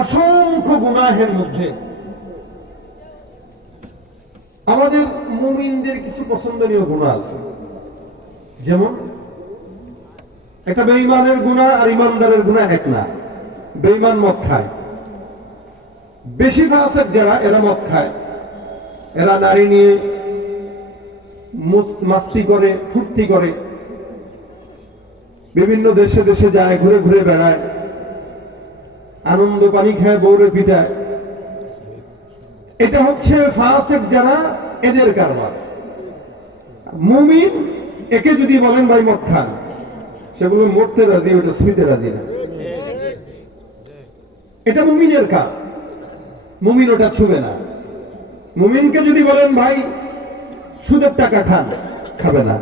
অসংখ্য গুনাহের মধ্যে আমাদের মুমিনদের কিছু পছন্দনীয় গুনাহ আছে। যেমন একটা বেঈমানের গুনাহ আর ইমানদারের গুনাহ এক না। বেঈমান মদ খায়, বেশি ফাসিক যারা এরা মদ খায়, এরা নারী নিয়ে মাস্তি করে, ফুর্তি করে, বিভিন্ন দেশে দেশে যায়, ঘুরে ঘুরে বেড়ায়, আনন্দ পানি খায়, বউরে পিটায়। এটা হচ্ছে ফাসিক যারা, এদের কারবার। মুমিন একে যদি বলেন ভাই মদ খান, সেগুলো মরতে রাজি, ওটা শুইতে রাজি না। এটা মুমিনের কাজ, মুমিন ওটা ছুবে না। মুমিনকে যদি বলেন ভাই সুদের টাকা খান, খাবে না।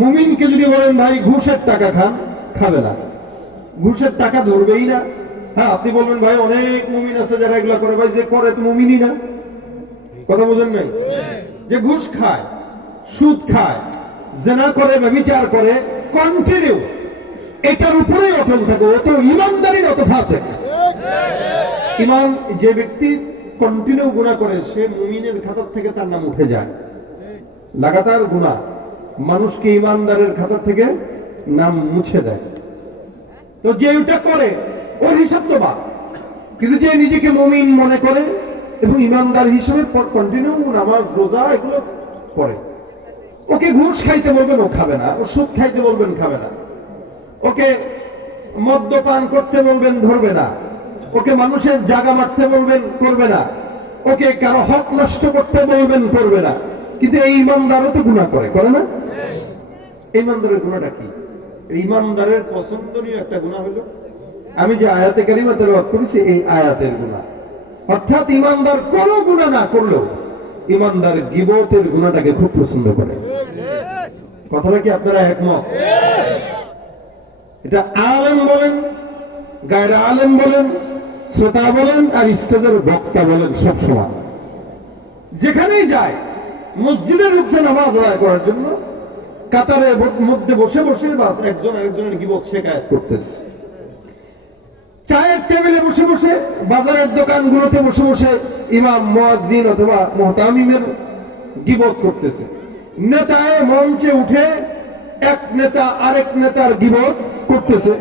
মুমিনকে যদি বলেন ভাই ঘুষের টাকা খান, খাবে না। ঘুষের টাকা ধরবেই না। হ্যাঁ, আপনি বলবেন ভাই অনেক মুমিন আছে যারা এগুলা করে। ভাই যে করে তো মুমিনই না। কথা বোঝেন নাই? যে ঘুষ খায়, সুদ খায়, জেনা করে, ব্যভিচার করে, কন্টিনিউ এটার উপরে অটল থাকে, ও তো ইমানদারি না, তো ফাসিক। ইমান যে ব্যক্তি কন্টিনিউ গুনাহ করে, সে মুমিনের খাতার থেকে তার নাম উঠে যায়। লাগাতার গুনাহ মানুষকে ইমানদারের খাতা থেকে নাম মুছে দেয়। তো যে ওটা করে ওর হিসাব তো বাদ, কিন্তু যে নিজেকে মুমিন মনে করে এবং ইমানদার হিসেবে কন্টিনিউ নামাজ রোজা এগুলো করে, ওকে ঘুষ খাইতে বলবেন ও খাবে না, ও সুদ খাইতে বলবেন খাবে না, ওকে মদ্যপান করতে বলবেন ধরবে না, ওকে মানুষের জায়গা মারতে বলবেন করবে না, ওকে কারো হক নষ্ট করতে বলবেন করবে না। কিন্তু এই ইমানদারও তো গুনাহ করে না? ইমানদারের গুনাহটা কি? ইমানদারের পছন্দনীয় একটা গুনাহ হলো, আমি যে আয়াতে কারিমা তেলাওয়াত করেছি এই আয়াতের গুনাহ। অর্থাৎ ইমানদার কোনো গুনাহ না করলেও ইমানদার গীবতের গুনাহটাকে খুব পছন্দ করে। কথাটা কি আপনারা একমত? এটা আলেম বলেন, গায়রে আলেম বলেন, শ্রোতা বলেন, আর স্টেজের বক্তা বলেন, সব সমান। যেখানেই যায়, মসজিদে ঢুকছে নামাজ আদায় করার জন্য, কাতারের মধ্যে বসে বসে বাস একজন আরেকজনের গীবত শেখায়াত করতেছে। চায়ের টেবিলে বসে বসে, বাজারের দোকানগুলোতে বসে বসে ইমাম, মুয়াজ্জিন অথবা মুহতামিমের গীবত করতেছে। নেতায় মঞ্চে উঠে এক নেতা আরেক নেতার গীবত করতেছে।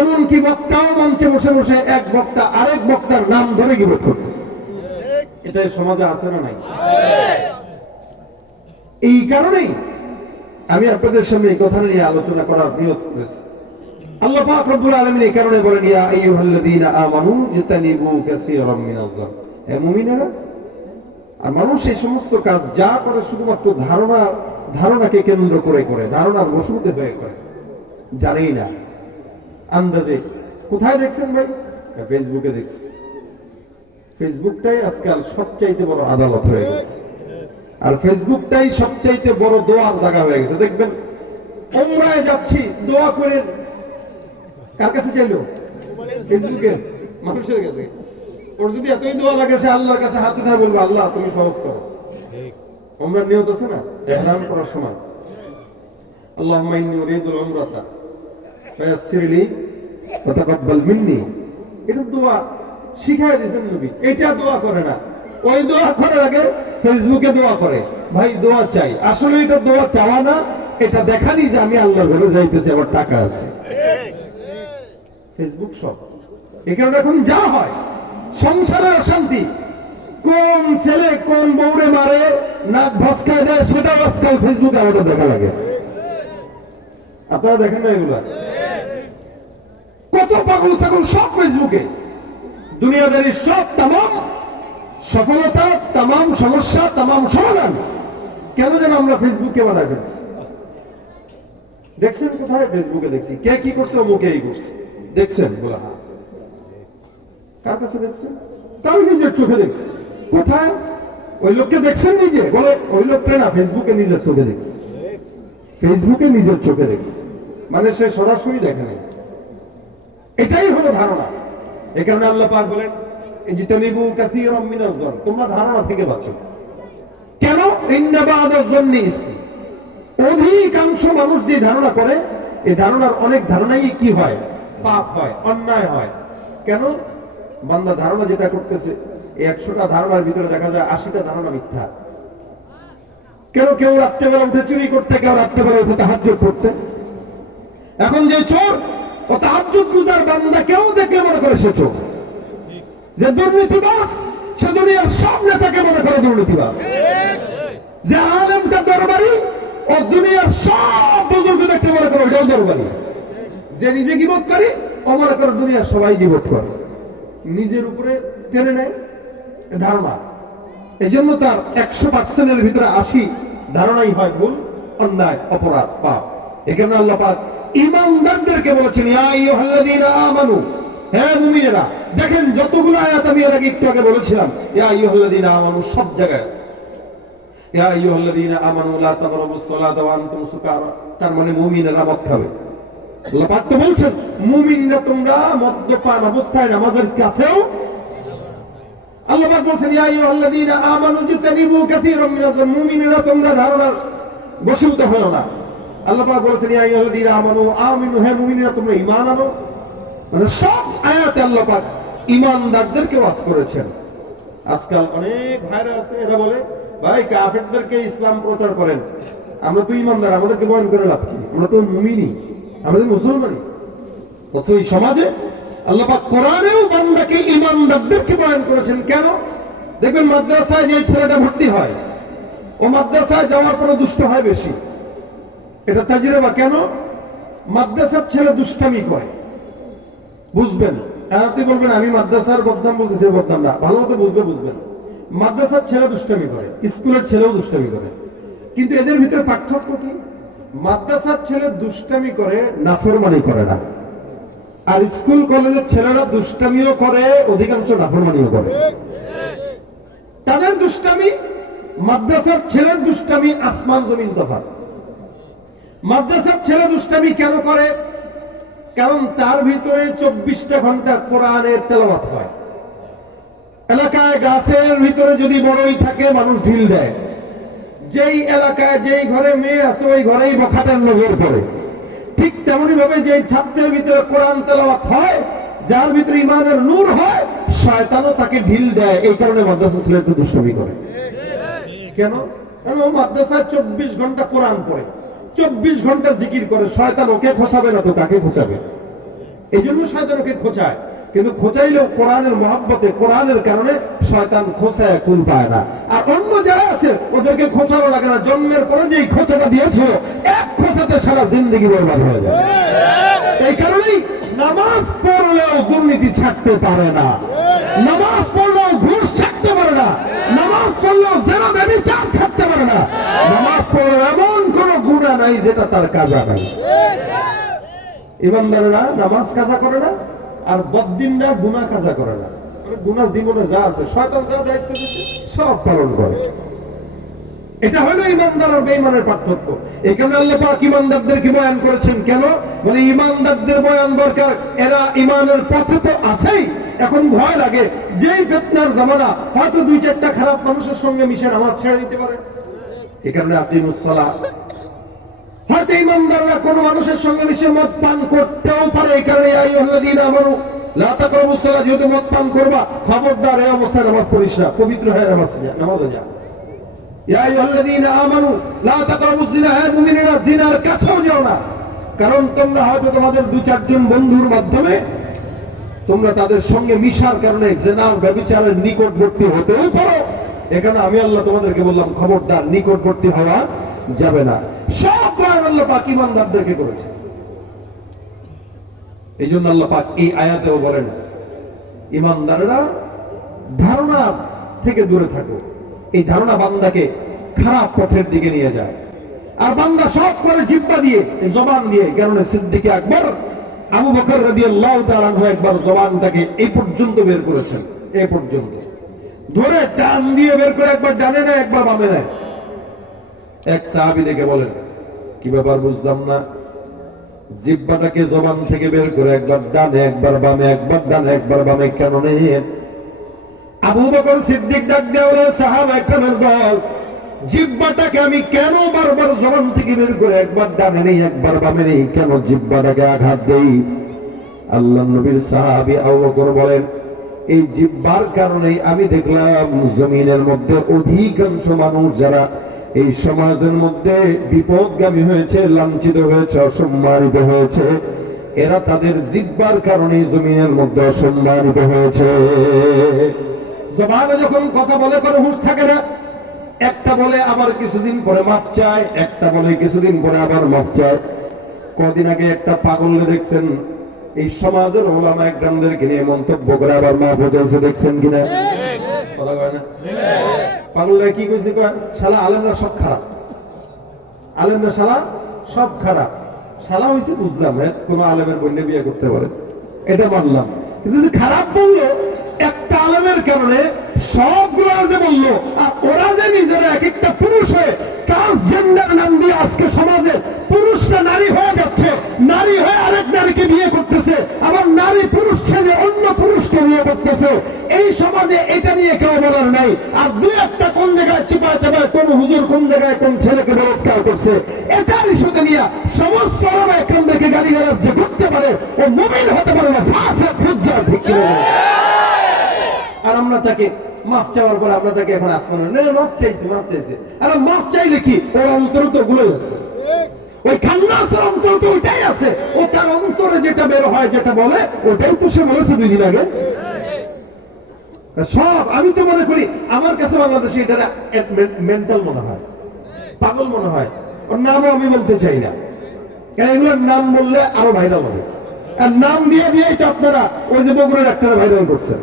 এমনকি বক্তাও মঞ্চে বসে বসে এক বক্তা আরেক বক্তার নাম ধরে গীবত করতেছে। এটা সমাজে আছে না নাই? এই কারণেই আমি আপনাদের সামনে এই কথা নিয়ে আলোচনা করার নিয়ত করেছি। আল্লাহ পাক রব্বুল আলামিন এই কারণে বলেন, ইয়া আইয়ুহাল্লাযীনা আমানু ইজতানিবু কাসীরাম মিনাজ-যান। হে মুমিনেরা, আর মানুষ এই সমস্ত কাজ যা করে শুধুমাত্র ধারণাকে কেন্দ্র করে করে, ধারণার বশবর্তী হয়ে করে, জানেই না আন্দাজে। কোথায় দেখছেন ভাই? ফেসবুকে দেখছি। ফেসবুকটাই আজকাল সবচাইতে বড় আদালত হয়ে গেছে, আর ফেসবুকটাই সবচাইতে বড় দোয়ার জায়গা হয়ে গেছে। দেখবেন উমরায় যাচ্ছি, দোয়া করে কার কাছে চাইলো? ফেসবুকে মানুষের কাছে। ওর যদি এতই দোয়া লাগে, সে আল্লাহর কাছে হাত উঠে বলবে, আল্লাহ তুমি সহজ করো। উমরার নিয়ত আছে না, ইহরাম করার সময়, আল্লাহুম্মা ইন্নী উরিদুল উমরাতা ফায়াসসির লি ওয়া তাকাব্বাল মিন্নি। এটা দোয়া শিখায় দিয়েছেন নবী। এটা দোয়া করে না, ওই দোয়া করার আগে ফেসবুকে দোয়া করে। ভাই দোয়া চাই, আসলে এটা দোয়া চাওয়া না, এটা দেখানি যে আমি আল্লাহর ঘরে যাইতেছি, আমার টাকা আছে। ফেসবুক সব। এই কারণে এখন যা হয়, সংসারের অশান্তি, কোন ছেলে কোন বউরে মারে, নাক ভস্কায় দেয়, সেটাও আজকাল ফেসবুকে আমাদের দেখা লাগে। আপনারা দেখেন না এগুলা? কত পাগল ছাগল সব ফেসবুকে। দুনিয়াদারির সব তামাম সফলতা, তামাম সমস্যা, তামাম সমাধান কেন যেন আমরা ফেসবুকে বানায় ফেলছি। দেখছেন কোথায়? ফেসবুকে দেখছি। কে কি করছে? মুখে এই করছে। দেখছেন? বলা কার কাছে দেখছেন? তাও নিজের চোখে দেখছি। কোথায়? ওই লোককে দেখছেন নিজে? বলে ওই লোকটা না, ফেসবুকে নিজের চোখে দেখছি। ফেসবুকে নিজের চোখে দেখছি, মানে সে সরাসরি দেখে নাই। এটাই হলো ধারণা। এই কারণে আল্লাহ পাক বলেন, ইজতানিবু কাসীরাম মিনাজ-যান, তোমরা ধারণা থেকে বাঁচো। কেন? ইন্না বা'দাজ-যান্নি ইসম। অধিকাংশ মানুষ যে ধারণা করে, এই ধারণার অনেক ধারণাই কি হয়? পাপ হয়, অন্যায় হয়। কেন? বান্দা ধারণা যেটা করতেছে এই 100টা ধারণার ভিতরে দেখা যায় 80টা ধারণা মিথ্যা। কেউ রাত্রেবেলা উঠে চুরি করতে, কেউ রাত্রেবেলা উঠে তাহাজ্জুদ পড়তে। এখন যে চোর ও তাহাজ্জুদ গুজার বান্দা কেউ দেখলে মনে করে সে চোর। যে দুর্নীতিবাজ সে দুনিয়ার সব নেতাকে মনে করে দুর্নীতিবাজ। যে আলেমটা দরবারি ও দুনিয়ার সব বুজুর্গ দেখতে মনে করে ওটাও দরবারি। যে নিজে গীবতকারী ও মনে করে দুনিয়ার সবাই গীবত করে, নিজের উপরে টেনে নেয় ধারণা। এই জন্য তার 100%-এর ভিতরে 80 ধারণাই হয় ভুল, অন্যায়, অপরাধ, পাপ। এখানে আল্লাহ পাক ঈমানদারদেরকে বলেছেন ইয়া আইয়ুহাল্লাযীনা আমানু, হে মুমিনেরা। দেখেন যতগুলো আয়াত আমি এর আগে একটু আগে বলেছিলাম ইয়া আইয়ুহাল্লাযীনা আমানু সব জায়গায় আছে। ইয়া আইয়ুহাল্লাযীনা আমানু লা তাকরাবুস সালাতা ওয়া আনতুম সুকারা, তার মানে মুমিনেরা মদ খাবে। আল্লাহ পাক তো বলছেন মুমিনরা তোমরা মদ্যপান অবস্থায় নামাজের কাছেও। আল্লাহ পাক বলেন ইয়া আইয়ুহাল্লাযীনা আমানু ইজতানিবু কাসীরাম মিনাজ মুমিনেরা তোমরা ধারণার বশীভূত হও না। আল্লাহ পাক বলেন ইয়া আইয়ুহাল্লাযীনা আমানু আমিনু, হে মুমিনেরা তোমরা ঈমান আনো। মানে সব আয়াতে আল্লাহ পাক ঈমানদারদেরকে ওয়াজ করেছেন। আজকাল অনেক ভাইরা আছে এরা বলে ভাই কাফেরদেরকে ইসলাম প্রচার করেন, আমরা তো ঈমানদার, আমাদেরকে বয়ান করে লাভ কি, আমরা তো মুমিনই, আমাদের মুসলমানই। অথচ এই সমাজে আল্লাহ পাক কোরআনেও বান্দাকে ঈমানদারদেরকে বয়ান করেছেন। কেন? দেখবেন মাদ্রাসায় যে ছেলেটা ভর্তি হয় ও মাদ্রাসায় যাওয়ার পরে দুষ্ট হয় বেশি। এটা তাজরিবা। কেন? মাদ্রাসার ছেলে দুষ্টামি করে, বুঝবেন। আর আপনি বলবেন আমি মাদ্রাসার বদনাম বলতেছি, বদনাম না, ভালো মতো বুঝবেন। মাদ্রাসার ছেলে দুষ্টামি করে, স্কুলের ছেলেও দুষ্টামি করে, কিন্তু এদের ভিতরে পার্থক্য কি? মাদ্রাসার ছেলে দুষ্টামি করে, নাফরমানি করে না। আর স্কুল কলেজের ছেলেরা দুষ্টামিও করে, অধিকাংশ নাফরমানিও করে। তাদের দুষ্টামি, মাদ্রাসার ছেলের দুষ্টামি আসমান জমিন তফাৎ। মাদ্রাসার ছেলে দুষ্টামি কেন করে? কারণ তার ভিতরে 24টা ঘন্টা কোরআনের তেলাওয়াত হয়। এলাকায় গাছের ভিতরে যদি বড়ই থাকে মানুষ ঢিল দেয়, যেই এলাকায় যেই ঘরে মেয়ে আছে ওই ঘরেই বখাটের নজর পড়ে। ঠিক তেমনি ভাবে যে ছাত্রের ভিতরে কোরআন তেলাওয়াত হয়, যার ভিতরে ইমানের নূর হয়, শয়তানও তাকে ঢিল দেয়। এই কারণে মাদ্রাসা ছেলে একটু দুষ্টামি করে। কেন? কারণ ও মাদ্রাসায় 24 ঘন্টা কোরআন পড়ে, 24 ঘন্টা জিকির করে। শয়তান ওকে খোঁচাবে না তো কাকে খোঁচাবে? এই জন্য শয়তান ওকে খোঁচায়। কিন্তু খোঁচাইলেও কোরআনের মহব্বতে, কোরআনের কারণে শয়তান খোঁচায় কুল পায় না। আর অন্য যারা আছে ওদেরকে খোঁচানো লাগে না। জন্মের পরে যেই খোঁচাটা দিয়েছিল এক খোঁচাতে সারা জিন্দগি বরবাদ হয়ে যায়। এই কারণেই নামাজ পড়লেও দুর্নীতি ছাড়তে পারে না, নামাজ পড়লেও ঘুষ ছাড়তে পারে না, নামাজ পড়লেও জেনা ব্যভিচার ছাড়তে পারে না, নামাজ পড়লেও এমন কোন গুনাহ নাই যেটা তার কাজা নাই। ইমানদারেরা নামাজ কাজা করে না, আর বদ্দিনরা গুনাহ কাজা করে না। মানে গুনাহ জীবনে যা আছে শয়তান যা দায়িত্ব দিচ্ছে সব পালন করে। এটা হলো ইমানদার আর বেঈমানের পার্থক্য। এখানে আল্লাহ পাক ইমানদারদেরকে বয়ান করেছেন। কেন? বলে ইমানদারদের বয়ান দরকার, এরা ইমানের পথে তো আছেই। এখন ভয় লাগে যেই ফিতনার জামানা, হয়তো 2-4টা খারাপ মানুষের সঙ্গে মিশে নামাজ ছেড়ে দিতে পারে। এই কারণে আকিমুস সালাহ। হয়তো ইমানদাররা কোন মানুষের সঙ্গে মিশে মদ পান করতেও পারে। এই কারণে ইয়া আইয়ুহাল্লাযীনা আমানু লা তাকরাবুস সালাহ, যেহেতু মদ পান করবা খবরদার এই অবস্থায় নামাজ পড়িস না, পবিত্র হয়ে নামাজে যা। ইয়া আইয়ুহাল্লাযীনা আমানু লা তাকরাবুজ জিনা, হে মুমিনেরা জিনার কাছেও যাও না। কারণ তোমরা হয়তো তোমাদের 2-4 জন বন্ধুর মাধ্যমে তোমরা তাদের সঙ্গে মিশার কারণে জিনার ব্যভিচারের নিকটবর্তী হতেও পারো। এখানে আমি আল্লাহ তোমাদেরকে বললাম খবরদার নিকটবর্তী হওয়া যাবে না। সব বয়ান আল্লাহ পাক ইমানদারদেরকে করেছে। এই জন্য আল্লাহ পাক এই আয়াতেও বলেন ইমানদাররা ধারণা থেকে দূরে থাকো। এই ধারণা বান্দাকে খারাপ পথের দিকে নিয়ে যায়। আর বান্দা সব করে জিহ্বা দিয়ে, জবান দিয়ে। কারণে সিদ্দিক আকবর আবু বকর রাদিয়াল্লাহু তাআলা আনহু একবার জবানটাকে এই পর্যন্ত বের করেছেন, এই পর্যন্ত ধরে টান দিয়ে বের করে একবার ডানে নেয়, একবার বামে নেয়। এক সাহাবী দেখে বলেন কি ব্যাপার বুঝলাম না, জিহ্বাটাকে জবান থেকে বের করে একবার ডানে একবার বামে, একবার ডানে একবার বামে কেন নেন? আবু বকর সিদ্দিক ডাক দিয়ে বলে সাহাবা একরামের দল, জিহ্বাটাকে আমি কেন বারবার জবান থেকে বের করে একবার ডানে নেই একবার বামে নেই, কেন জিহ্বাটাকে আঘাত দেই? আল্লাহর নবীর সাহাবী আবু বকর বলেন এই জিহ্বার কারণেই আমি দেখলাম জমিনের মধ্যে অধিকাংশ মানুষ যারা এই সমাজের মধ্যে বিপদগামী হয়েছে, লাঞ্ছিত হয়েছে, অসম্মানিত হয়েছে, এরা তাদের জিহ্বার কারণে জমিনের মধ্যে অসম্মানিত হয়েছে। জবানে যখন কথা বলে কোনো হুঁশ থাকে না, একটা বলে আবার কিছুদিন পরে মাফ চায়, একটা বলে কিছুদিন পরে আবার মাফ চায়। কদিন আগে একটা পাগল দেখছেন এই সমাজের ওলামা একরামদেরকে নিয়ে মন্তব্য করে আবার মাফ হয়েছে, দেখছেন কিনা? কথা কয় না? পাগলরা কি কইছে, কয় শালা আলেমরা সব খারাপ, আলেমরা শালা সব খারাপ। শালা হয়েছে বুঝলাম, কোন আলেমের বন্যে বিয়ে করতে পারে, এটা মানলাম, কিন্তু যে খারাপ বললো একটা আলেমের কারণে সবগুলো যে বললো, আর ওরা যে নিজেরা এক একটা পুরুষ হয়ে ট্রান্সজেন্ডার নাম দিয়ে আজকে সমাজে পুরুষরা নারী হয়ে যাচ্ছে, নারী হয়ে আরেক নারীকে বিয়ে করতেছে, আবার নারী পুরুষ ছেলে অন্য পুরুষকে বিয়ে করতেছে। এই সমাজে এটা নিয়ে কেউ বলার নাই। আর দুই একটা কোন জায়গায় চিপায় চাপায় কোন হুজুর কোন জায়গায় কোন ছেলেকে বলৎকার করছে, এটার ইস্যুতে নিয়ে সমস্ত ওলামা একরামদেরকে গালিগালাজ যে করতে পারে ও মুমিন হতে পারে না, ফাসিক ফুজ্জার, ঠিক কি বলেন? আর আমরা তাকে মাফ চাওয়ার পরে আমরা তাকে এখন আসমানে না মাফ চাইছি, মাফ চাইছি। আর মাফ চাইলে কি ওর অন্তরে তো গুলোই আছে, ওই খান্নাসের অন্তরে তো ওইটাই আছে, ও তার অন্তরে যেটা বের হয় যেটা বলে ওটাই তো সে বলেছে 2 দিন আগে। সব আমি তো মনে করি, আমার কাছে বাংলাদেশে এটা মেন্টাল মনে হয়, পাগল মনে হয়। ওর নামও আমি বলতে চাই না, কারণ এগুলোর নাম বললে আরো ভাইরাল হবে। আর নাম দিয়ে দিয়েই তো আপনারা ওই যে বগুড়ার একটা ভাইরাল করছেন,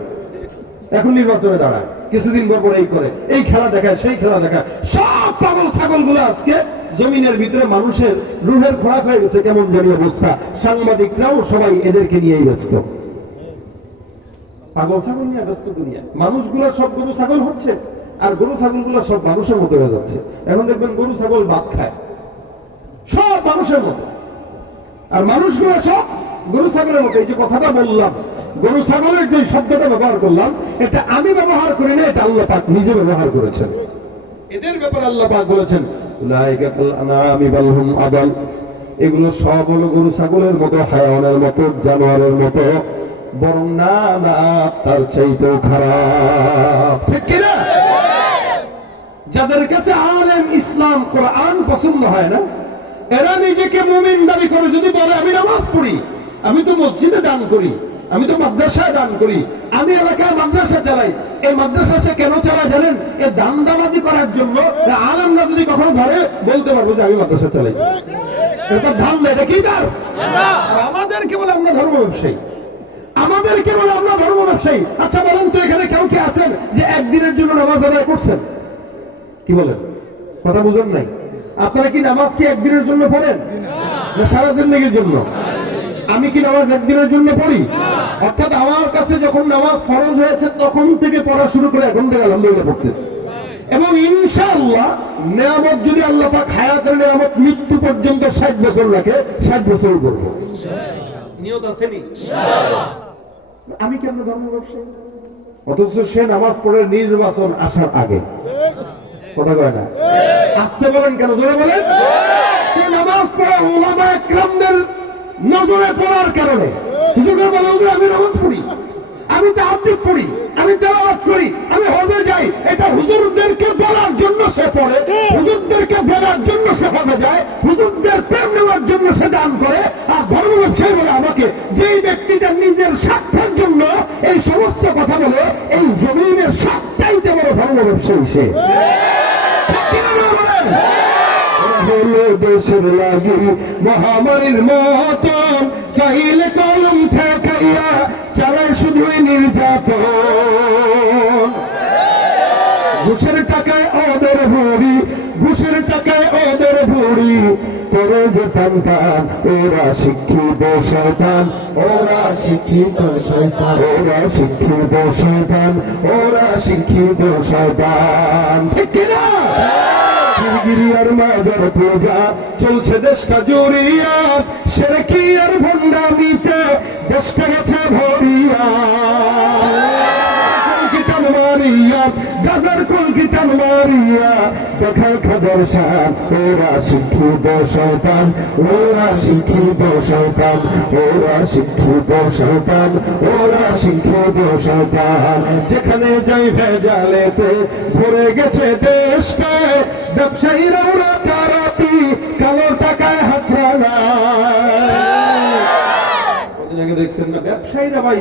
এখন নির্বাচনে দাঁড়ায়, কিছুদিন পর এই করে, এই খেলা দেখায়, সেই খেলা দেখায়। সব পাগল ছাগল গুলো আজকে জমিনের ভিতরে মানুষের রুহের খোরাক হয়ে গেছে, কেমন জানি অবস্থা। সাংবাদিকরাও সবাই এদেরকে নিয়েই ব্যস্ত, পাগল ছাগল নিয়ে ব্যস্ত দুনিয়া। মানুষগুলো সব গরু ছাগল হচ্ছে, আর গরু ছাগল গুলো সব মানুষের মতো হয়ে যাচ্ছে। এখন দেখবেন গরু ছাগল ভাত খায় সব মানুষের মতো, আর মানুষগুলো সব গরু ছাগলের মতো। এই যে কথাটা বললাম, গরু ছাগলের যে শব্দটা ব্যবহার করলাম, এটা আমি ব্যবহার করি না, এটা আল্লাহ পাক নিজে ব্যবহার করেছেন। এদের ব্যাপারে আল্লাহ পাক বলেছেন উলাইকা কাল আনামি বাল হুম আদাল, এগুলো সব হলো গরু ছাগলের মতো, হায়াওয়ানের মতো, জানোয়ারের মতো, বরং না না তার চাইতেও খারাপ, ঠিক কি না? যাদের কাছে আলেম ইসলাম কোরআন পছন্দ হয় না, এরা নিজেকে মুমিন দাবি করে। যদি বলে আমি নামাজ পড়ি, আমি তো মসজিদে দান করি, আমি তো মাদ্রাসায় দান করি, আমি এলাকায় মাদ্রাসা চালাই, এই মাদ্রাসা সে কেন চালায় জানেন? এ দান্দাবাজি করার জন্য। আলেমরা যদি কখনো ঘরে বলতে পারবো যে আমি মাদ্রাসা চালাই, এটা ধান্দা, এটা কি তার? আমাদেরকে বলে আমরা ধর্ম ব্যবসায়ী, আমাদেরকে বলে আমরা ধর্ম ব্যবসায়ী। আচ্ছা বলেন তো, এখানে কেউ কি আছেন যে একদিনের জন্য নামাজ আদায় করছেন? কি বলেন? কথা বুঝেন নাই? আপনারা কি নামাজ কি একদিনের জন্য পড়েন না সারা জিন্দেগীর জন্য? আমি কি নামাজ একদিনের জন্য পড়ি? অর্থাৎ আমার কাছে যখন নামাজ ফরজ হয়েছে তখন থেকে পড়া শুরু করে এখন থেকে আলহামদুলিল্লাহ পড়তেছি। এবং ইনশাআল্লাহ নিয়ামত যদি আল্লাহ পাক হায়াতের নিয়ামত মৃত্যু পর্যন্ত 60 বছর রাখে, 60 বছর করব। নিয়ত আছে নি? আমি কেন ধর্ম ব্যবসায়ী? অথচ সে নামাজ পড়ে নির্বাচন আসার আগে। কথা কয় না? আসতে বলেন কেন? জোরে বলেন। সে নামাজ পড়ে উলামা একরামদের নজরে পড়ার কারণে হুজুরের বলে হুজুর আমি নামাজ পড়ি, আমি তাহাজ্জুদ পড়ি, আমি তেলাওয়াত করি, আমি হজে যাই। এটা হুজুরদেরকে বলার জন্য সে পড়ে, হুজুরদেরকে বলার জন্য সে হজে যায়, হুজুরদের প্রেম নেওয়ার জন্য সে দান করে। আর ধর্ম ব্যবসায়ী বলে আমাকে, যেই ব্যক্তিটা নিজের স্বার্থের জন্য এই সমস্ত কথা বলে, এই জমিনের সবচাইতে বড় ধর্ম ব্যবসায়ী সে। দেশের লাগি মহামারীর মতন চাইলে কলম ঠেকাইয়া চালায় শুধুই নির্যাতন। ঘুষের টাকায় ওদের বুড়ি, ঘুষের টাকায় ওদের বুড়ি করে যে টান, ওরা শিক্ষিত শয়তান, ওরা শিক্ষিত শয়তান, ওরা শিক্ষিত শয়তান, ওরা শিক্ষিত শয়তান, ঠিক কিনা? গিরিয়ার মাজার পূজা চলছে দেশটা জুড়িয়া, শিরকি আর ভণ্ডামিতে দেশটা গেছে ভরিয়া। কিতাব মারিয়া গাজার কলকি টান মারিয়া দেখায় খাদের শান। ওরা শিক্ষিত শয়তান, ওরা শিক্ষিত শয়তান, ওরা শিক্ষিত শয়তান, ওরা শিক্ষিত শয়তান। যেখানে যাই ভেজালেতে ভরে গেছে দেশটা, ব্যবসায়ীরা ওরা তারাতি কালো টাকায় হাত আগে দেখছেন না ব্যবসায়ীরা ভাই,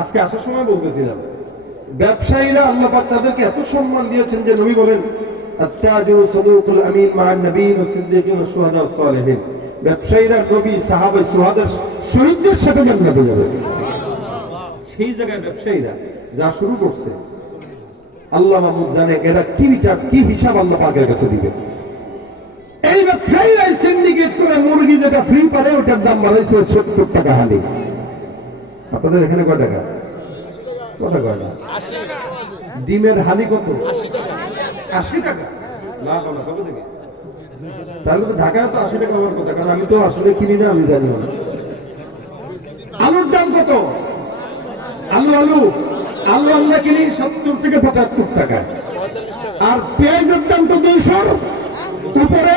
আজকে আসার সময় বলতেছিলাম ব্যবসায়ীরা আল্লাহ পাক তাদেরকে এত সম্মান দিয়েছেন যে নবী বলেন আত-তাজিরু সাদুকুল আমিন মা'আন নাবিয়্যিন ওয়াস সিদ্দীকিন ওয়াস শুহাদা ওয়াস সালিহিন। ব্যবসায়ীরা নবী, সাহাবা, শুহাদা, শহীদদের সাথে জান্নাতে যাবে। সেই জায়গায় ব্যবসায়ীরা যা শুরু করছে আল্লাহ মাহমুদ জানে এরা কি বিচার কি হিসাব আল্লাহ পাকের কাছে দিবে। এই ব্যবসায়ীরা সিন্ডিকেট করে মুরগি যেটা ফ্রি পারে ওটার দাম বাড়াইছে 70 টাকা হালি। আপনাদের এখানে কয় টাকা? কটা কয় না? ডিমের হালি কত? 80 টাকা। না বাবা, কবে থেকে? তাহলে তো ঢাকায় তো 80 টাকা হওয়ার কথা, কারণ আমি তো আসলে কিনি না, আমি জানি না। আলুর দাম কত? আলু আলু আলু আমরা কিনি 70 থেকে 75 টাকা, আর পেঁয়াজের দাম তো 200 উপরে।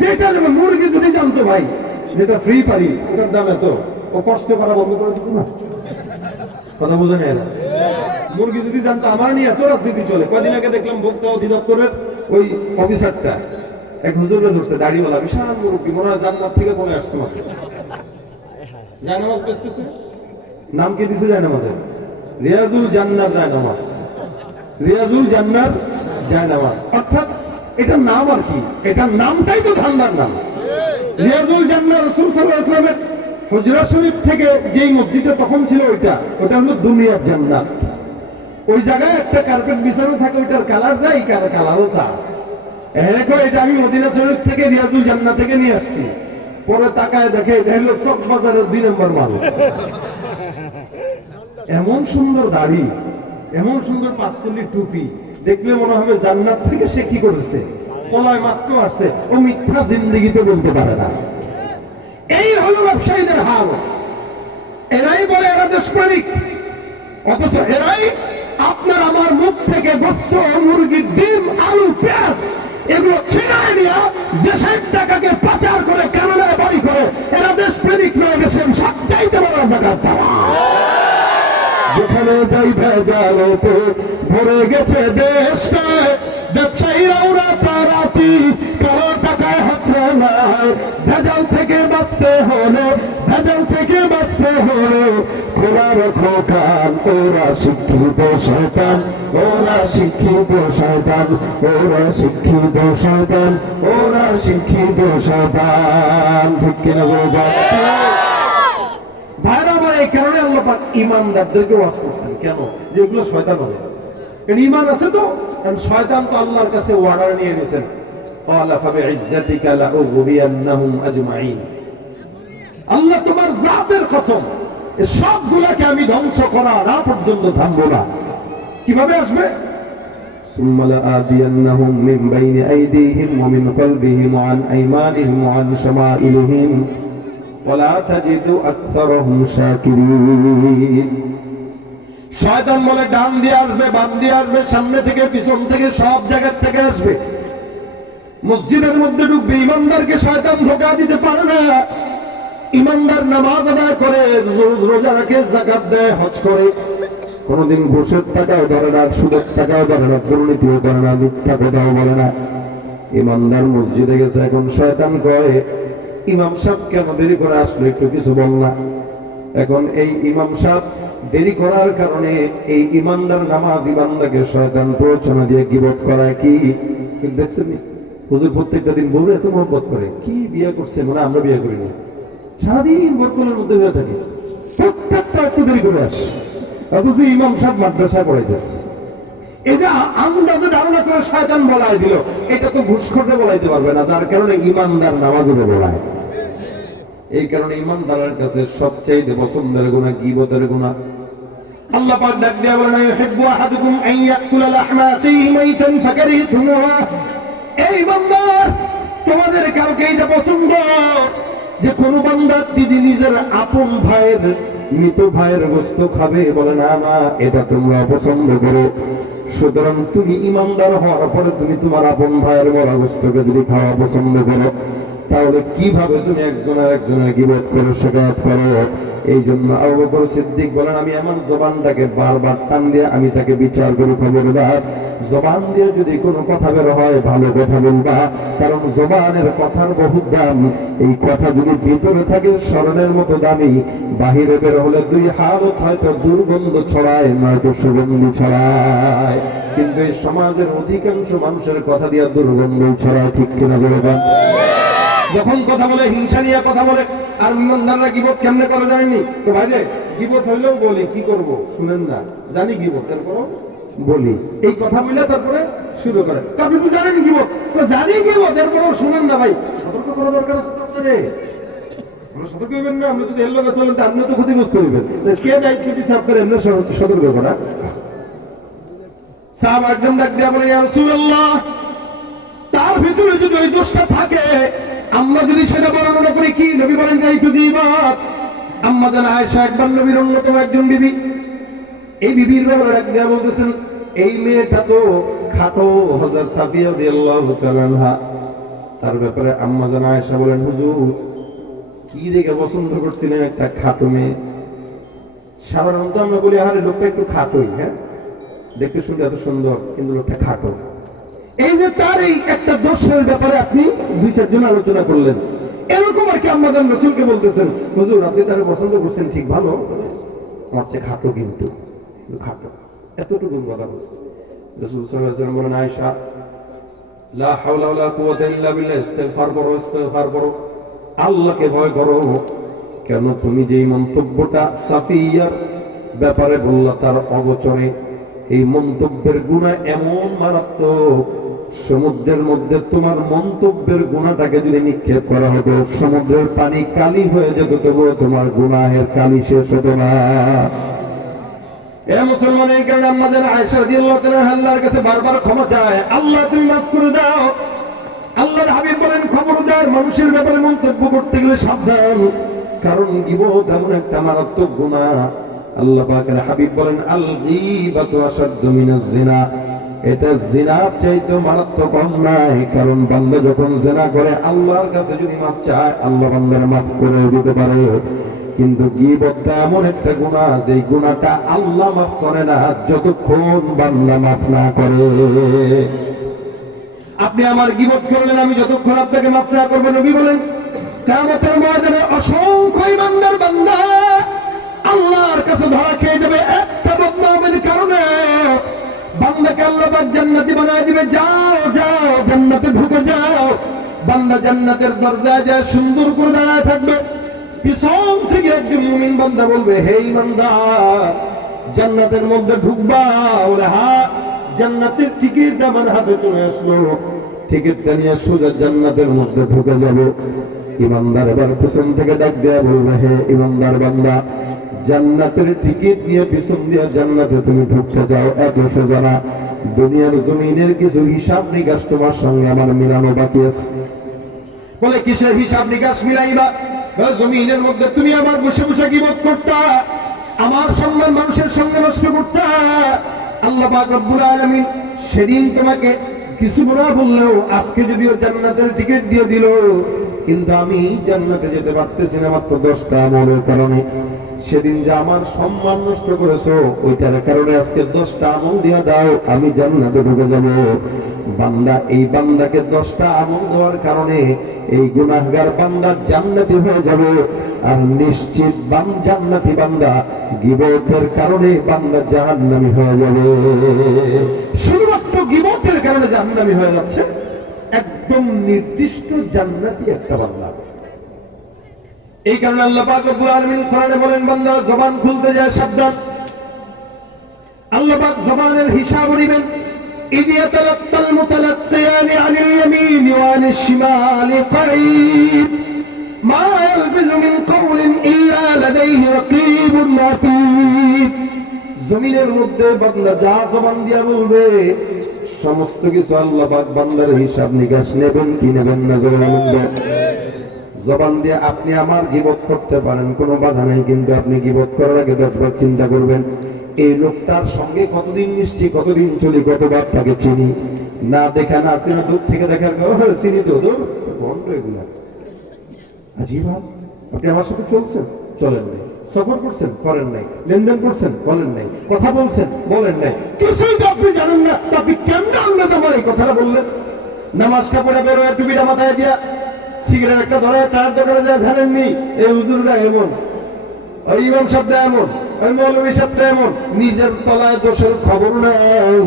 যেটা যাবে মুরগি যদি জানতো ভাই যেটা ফ্রি পারি ওটার দাম এত, ও কষ্ট করা বন্ধ করে দিত না। কথা বোঝেন এরা? মুরগি যদি জানতো আমার নিয়ে এত রাজনীতি চলে। কদিন আগে দেখলাম ভোক্তা অধিদপ্তরের ওই অফিসারটা এক হুজুরে ধরছে, দাড়িওয়ালা, বিশাল মুরগি, মনে হয় জান্নাত থেকে বলে আসছে মাত্র। জায়নামাজ বেচতেছে, নাম কি দিছে জায়নামাজের? রিয়াজুল জান্নার জায়নামাজ, রিয়াজুল জান্নার জায়নামাজ। অর্থাৎ এটা নাম আর কি, এটা নামটাই তো ধান্দার নাম। রিয়াজুল জান্নার রাসূল সাল্লাল্লাহু আলাইহি ওয়াসাল্লামের হুজরা শরীফ থেকে যেই মসজিদটা তখন ছিল ওটা হলো দুনিয়ার জান্নাত। ওই জায়গায় একটা কার্পেট বিছানো থাকে, ওইটার কালার যায়, কালারও তা এরকম। এটা আমি মদিনা শরীফ থেকে রিয়াজুল জান্নাত থেকে নিয়ে আসছি। পরে তাকায় দেখে এটা হলো চক বাজারের 2 নম্বর মাল। এমন সুন্দর দাড়ি, এমন সুন্দর 5 কলি টুপি, দেখলে মনে হবে জান্নাত থেকে সে কি করেছে, পলায় মাত্র আসছে। ও মিথ্যা জিন্দেগিতে বলতে পারে না। এই হলো ব্যবসায়ীদের হাল। এরাই বলে এরা দেশপ্রেমিক, অথচ এরাই আপনার আমার মুখ থেকে গোস্ত, মুরগির ডিম, আলু, পেঁয়াজ এগুলো ছিনায় নিয়ে দেশের টাকাকে পাচার করে কানাডায় বাড়ি করে। এরা দেশপ্রেমিক নয়, দেশের সবচাইতে বড় জায়গার তারা। যেখানে যাই ভেজালেতে ভরে গেছে দেশটায়, ব্যবসায়ীরা ওরা তারাতি কালো টাকায় হাত নাই। ভেজাল থেকে বাঁচতে হলে, ভেজাল থেকে বাঁচতে হলে খোলা রাখো কান। ওরা শিক্ষিত শয়তান, ওরা শিক্ষিত শয়তান, ওরা শিক্ষিত শয়তান, ওরা শিক্ষিত শয়তান। ঠিক কিনা বলবো ভাইরা আমার? এই কারণে আল্লাহ পাক ঈমানদারদেরকে ওয়াজ করছেন। কেন? যেগুলো শয়তান হবে, কারণ ঈমান আছে তো। কারণ শয়তান তো আল্লাহর কাছে অর্ডার নিয়ে নিয়েছেন, ক্বালা ফাবিইজ্জাতিকা লাউগবিয়ান্নাহুম আজমাইন। আল্লাহ তোমার জাতের কসম, এই সবগুলোকে আমি ধ্বংস করা না পর্যন্ত থামবো না। কিভাবে আসবে? সুম্মা লাআতিয়ান্নাহুম মিন বাইনি আইদিহিম ওয়া মিন খালফিহিম ওয়া আন আইমানিহিম ওয়া আন শামাইলিহিম ওয়ালা তাজিদু আকসারাহুম শাকিরিন। শয়তান বলে ডান দিয়ে আসবে, বাম দিয়ে আসবে, সামনে থেকে, পিছন থেকে, সব জায়গা থেকে আসবে। মসজিদের মধ্যে ঢুকবে, ইমানদারকে শয়তান ধোঁকা দিতে পারে না। ইমানদার নামাজ আদায় করে, রোজা রাখে, যাকাত দেয়, হজ করে, কোনদিন ঘুষের টাকাও ধরে না, সুদের টাকাও ধরে না, দুর্নীতিও করে না, মিথ্যা কথাও বলে না। ইমানদার মসজিদে গেছে, এখন শয়তান কয় ইমাম সাহেব কেন দেরি করে আসলো, একটু কিছু বল না। এখন এই ইমাম সাহেব দেরি করার কারণে এই ইমানদার নামাজি বান্দাকে শয়তান প্ররোচনা দিয়ে গীবত করায়। কি দেখছেন? হুজুর প্রত্যেকটা দিন বউরে এত মহব্বত করে, কি বিয়ে করছে, মানে আমরা বিয়ে করিনি, সারাদিন বরকলের মধ্যে হয়ে থাকে, প্রত্যেকটা একটু দেরি করে আসে। অথচ ইমাম সাহেব মাদ্রাসায় পড়াইতেছে। এই যে আন্দাজে ধারণা করে শয়তান বলাই দিল, এটা তো ঘুষখোরকে বলাইতে পারবে না, যার কারণে ইমানদার নামাজে বলায়। এই কারণে ইমানদারের কাছে সবচেয়ে পছন্দের গুনাহ গীবতের গুনাহ। আল্লাহ পাক ডাক দিয়া বলেন, ইউহিব্বু আহাদুকুম আন ইয়াকুলা লাহমা আখিহি মাইতান ফাকারিহতুমুহু। এই বান্দার, তোমাদের কাউকে এটা পছন্দ যে কোন বান্দা দিদি নিজের আপন ভাইয়ের মৃত ভাইয়ের গোস্ত খাবে? বলে না না, এটা তোমরা অপছন্দ করো। সুতরাং তুমি ইমানদার হওয়ার পরে তুমি তোমার আপন ভাইয়ের মরা গোস্তকে যদি খাওয়া পছন্দ করো, তাহলে কিভাবে তুমি একজনের গীবত করো, শিকায়ত করো? এই জন্য আবু বকর সিদ্দিক বলেন, আমি আমার জবানটাকে বারবার টান দিয়ে আমি তাকে বিচার করি, খবরদার জবান দিয়ে যদি কোনো কথা বের হয় ভালো কথা বলবা, কারণ জবানের কথার বহু দাম। এই কথা যদি ভিতরে থাকে স্মরণের মতো দামি, বাহিরে বের হলে দুই হালত হয়তো দুর্গন্ধ ছড়ায়, নয়তো সুগন্ধি ছড়ায়। কিন্তু এই সমাজের অধিকাংশ মানুষের কথা দিয়ে দুর্গন্ধ ছড়ায়, ঠিক কিনা বলবেন? যখন কথা বলে হিংসা নিয়ে কথা বলে, আর ইমানদাররা গীবত কেমনে করে জানেননি তো ভাইরে? গীবত হইলেও বলি, কি করব শুনেন না, জানি গীবত, তারপর বলি এই কথা বলে তারপরে শুরু করে। আপনি তো জানেন গীবত, তো জানি গীবত, এরপরেও শুনেন না। ভাই সতর্ক করা দরকার আছে তো আপনারে। আমরা সতর্ক হইবেন না? আপনি যদি এর লোক চলেন তো আপনি তো ক্ষতিগ্রস্ত হইবেন। কে দায়িত্ব দিচ্ছে আপনার এমনি সতর্ক করা? সাহাবা একদম ডাক দিয়া বলে, ইয়া রাসূলুল্লাহ, তার ভিতরে যদি ওই দোষটা থাকে, আমরা যদি সেটা বর্ণনা করি, কি নবী বলেন এই তো গীবত। আম্মা জান আয়েশা একবার নবীর অন্যতম একজন বিবি, এই বিবির ব্যাপারে ডাক দিয়া বলতেছেন, এই মেয়েটা তো খাটো। হযরত সাফিয়া রাদিয়াল্লাহু তাআলা আনহা তার ব্যাপারে আম্মা জান আয়েশা বলেন, হুজুর কি দেখে পছন্দ করছিলেন একটা খাটো মেয়ে? সাধারণত আমরা বলি, আরে লোকটা একটু খাটোই, হ্যাঁ দেখতে শুনতে এত সুন্দর, কিন্তু লোকটা খাটো। এই যে তার এই একটা দোষের ব্যাপারে আপনি দুই চারজন আলোচনা করলেন, এরকম আর কি আম্মা জান রাসূলকে বলতেছেন, হুজুর আপনি তারে পছন্দ করছেন ঠিক ভালো, আমার চেয়ে খাটো, কিন্তু খাটো, এতটুকু কথা বলছেন। রাসূল সাল্লাল্লাহু আলাইহি ওয়াসাল্লাম বলেন, আয়েশা লা হাওলা ওয়ালা কুওয়াতা ইল্লা বিল্লাহ, ইস্তিগফার করো, ইস্তিগফার করো, আল্লাহকে ভয় করো। কেন তুমি যেই মন্তব্যটা সাফিয়ার ব্যাপারে বললা তার অগোচরে, এই মন্তব্যের গুনাহ এমন মারাত্মক, সমুদ্রের মধ্যে তোমার মন্তব্যের গুনাহটাকে যদি নিক্ষেপ করা হতো, সমুদ্রের পানি কালি হয়ে যেত, তবুও তোমার গুনাহের কালি শেষ হতো না। এ মুসলমান, এই কারণে আম্মা জান আয়েশা রাদিয়াল্লাহু তাআলা আল্লাহর কাছে বারবার ক্ষমা চায়, আল্লাহ তুমি মাফ করে দাও। আল্লাহর হাবিব বলেন, খবরদার মানুষের ব্যাপারে মন্তব্য করতে গেলে সাবধান, কারণ গীবত এমন একটা মারাত্মক গুনাহ। আল্লাহ পাকের হাবিব বলেন, আল গীবাতু আশাদ্দু মিনাজ জিনা, এটা জিনার চাইতে মারাত্মক অন্যায়। কারণ বান্দা যখন জিনা করে আল্লাহর কাছে যদি মাফ চায়, আল্লাহ বান্দার মাফ করে দিতে পারে। কিন্তু গীবতটা এমন একটা গুনাহ, যে গুনাহটা আল্লাহ মাফ করে না যতক্ষণ বান্দা মাফ না করে। আপনি আমার গীবত করলেন, আমি যতক্ষণ আপনাকে মাফ না করবো, নবী বলেন কিয়ামতের ময়দানে অসংখ্য ইমানদার বান্দা আল্লাহর কাছে ধরা খেয়ে যাবে একটা বদনামের কারণে। বান্দাকে আল্লাহ পাক জান্নাতি বানায় দিবে, যাও যাও জান্নাতে ঢুকে যাও। বান্দা জান্নাতের দরজায় যায় সুন্দর করে দাঁড়ায় থাকবে, পিছন থেকে একজন মুমিন বান্দা বলবে, হে ইমানদার জান্নাতের মধ্যে ঢুকবা? বলে হ্যাঁ। জান্নাতের টিকিট আমার হাতে চলে আসলো, টিকিটটা নিয়ে সোজা জান্নাতের মধ্যে ঢুকে যাব। ইমানদার এবার পিছন থেকে ডাক দেয়া বলবে, হে ইমানদার বান্দা, জান্নাতের টিকিট নিয়ে পিছন দিয়ে জান্নাতে তুমি ঢুকতে যাও, এত সোজা না। দুনিয়ার জমিনের কিছু হিসাব নিকাশ তোমার সঙ্গে আমার মিলানো বাকি আছে। বলে কিসের হিসাব নিকাশ মিলাইবা? জমিনের মধ্যে তুমি আমার বসে বসে গীবত করতা, আমার সম্মান মানুষের সঙ্গে নষ্ট করতা। আল্লাহ পাক রব্বুল আলামিন সেদিন তোমাকে কিছু না বললেও আজকে যদিও জান্নাতের টিকিট দিয়ে দিল, কিন্তু আমি জান্নাতে যেতে পারতেছি না মাত্র 10টা আমলের কারণে। সেদিন যে আমার সম্মান নষ্ট করেছো, ওইটার কারণে আজকে 10টা আমল দিয়ে দাও, আমি জান্নাতে ঢুকে যাব। বান্দা এই বান্দাকে 10টা আমল দেওয়ার কারণে এই গুনাহগার বান্দা জান্নাতি হয়ে যাবে। আর নিশ্চিত জান্নাতি বান্দা গীবতের কারণে বান্দা জাহান্নামী হয়ে যাবে। শুধুমাত্র গীবতের কারণে জাহান্নামী হয়ে যাচ্ছে একদম নির্দিষ্ট জান্নাতি একটা বান্দা। এই কারণে আল্লাহ পাক রব্বুল আলামিন কোরআনে বলেন, বান্দা জবান খুলতে যায় সাবধান। আল্লাহ পাক জবানের হিসাব নেবেন। إذ يتلقى المتلقيان عن اليمين وعن الشمال قعيد ما يلفظ من قول إلا لديه رقيب عتيد। জমিনের মধ্যে বান্দা যা জবান দিয়া বলবে সমস্ত কিছু আল্লাহ পাক বান্দার হিসাব নিকাশ নেবেন কি নেবেন না? জবান দিয়ে আপনি আমার গীবত করতে পারেন, কোনো বাধা নেই, কিন্তু আপনি গীবত করার আগে 10 বার চিন্তা করবেন এই লোকটার সঙ্গে কতদিন মিশছি, কতদিন চলি, কতবার তাকে চিনি। না দেখা না চিনা, দূর থেকে দেখার চিনি তো বন্ধ এগুলা আজীব। আপনি আমার সাথে চলছেন, চলেন নাই, সফর করছেন, করেন নাই, লেনদেন করছেন, বলেন নাই, কথা বলছেন, বলেন নাই, কিছুই তো আপনি জানেন না, তো আপনি কেমন আন্দাজ আমার এই কথাটা বললেন? নামাজটা পড়ে বেরোয় টুপিটা মাথায় দিয়া সিগারেট একটা ধরে চার দোকানে যায় জানেননি এই হুজুরটা এমন, ওই ইমাম সাহেবটা এমন, ওই মৌলভী সাহেবটা এমন, নিজের তলায় দোষের খবর নেই,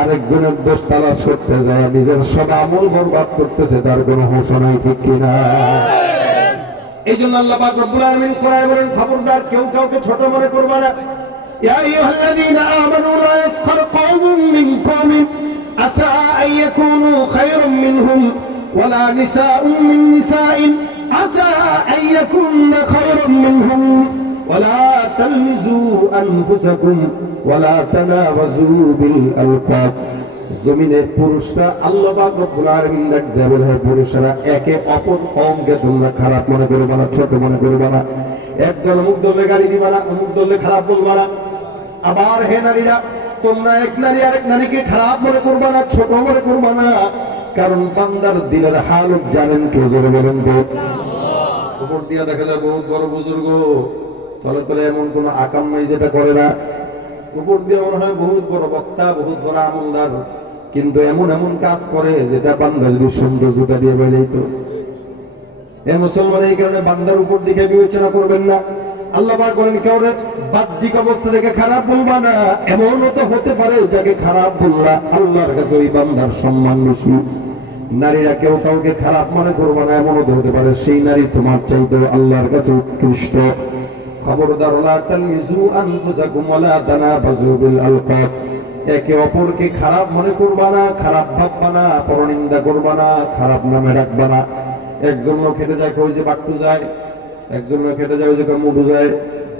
আরেকজনের দোষ তালাশ করতে যায়, নিজের সব আমল বরবাদ করতেছে, তার কোনো হোশ নাই, ঠিক কিনা? এই জন্য আল্লাহ পাক রব্বুল আলামিন কোরআনে বলেন, খবরদার কেউ কাউকে ছোট মনে করবে না। ইয়া আইয়ুহাল্লাযীনা আমানু লা ইয়াসখার কওমুম মিন কওমিন আসা আন ইয়াকুনু খায়রাম মিনহুম ওয়ালা নিসাউম মিন নিসাইন আসা আন ইয়াকুননা খায়রাম মিনহুম ওয়ালা তালমিজু আনফুসাকুম ওয়ালা তানাওয়াজু বিল আলকাব। জমিনের পুরুষরা আল্লাহ পাক রব্বুল আলামিন ডাক দেয়া বলে, পুরুষরা একে অপর কওমকে তোমরা খারাপ মনে করবে না, ছোট মনে করবে না, একদল অমুক দলে গালি দিবা না, অমুক দলে খারাপ বলবা না। আবার হে নারীরা, তোমরা এক নারী আরেক নারীকে খারাপ মনে করবা না, ছোট মনে করবা না, কারণ বান্দার দিলের হালত জানেন কে? জোরে বলেন কে? উপর দিয়া দেখা যায় বহুত বড় বুজুর্গ, তলে তলে এমন কোন আকাম নাই যেটা করে না, উপর দিয়ে মনে হয় বহুত বড় বক্তা, বহুত বড় আমলদার, কিন্তু এমন এমন কাজ করে যেটা বান্দা যদি সুন্দর জুতা দিয়ে বেরিয়েত। এ মুসলমান, এই কারণে বান্দার উপর দিকে বিবেচনা করবেন না। আল্লাহ পাক বলেন, কেউ বাহ্যিক অবস্থা থেকে খারাপ বলবা না। এমনও তো হতে পারে যাকে খারাপ বললা আল্লাহর কাছে ওই বান্দার সম্মান বেশি। নারীরা কেউ কাউকে খারাপ মনে করবা না, এমনও তো হতে পারে সেই নারী তোমার চাইতেও আল্লাহর কাছে উৎকৃষ্ট। খবরদার, লা তালমিজু আনফুসাকুম ওয়ালা তানাবাজু বিল আলকাব। একে অপরকে খারাপ মনে করবা না, খারাপ ভাববা না, পরনিন্দা করবা না, খারাপ নামে রাখবা না। একজন লোক খেটে যায় কই যে বাট্টু যায়, একজন লোক খেটে যায় ওই যে মুডু যায়,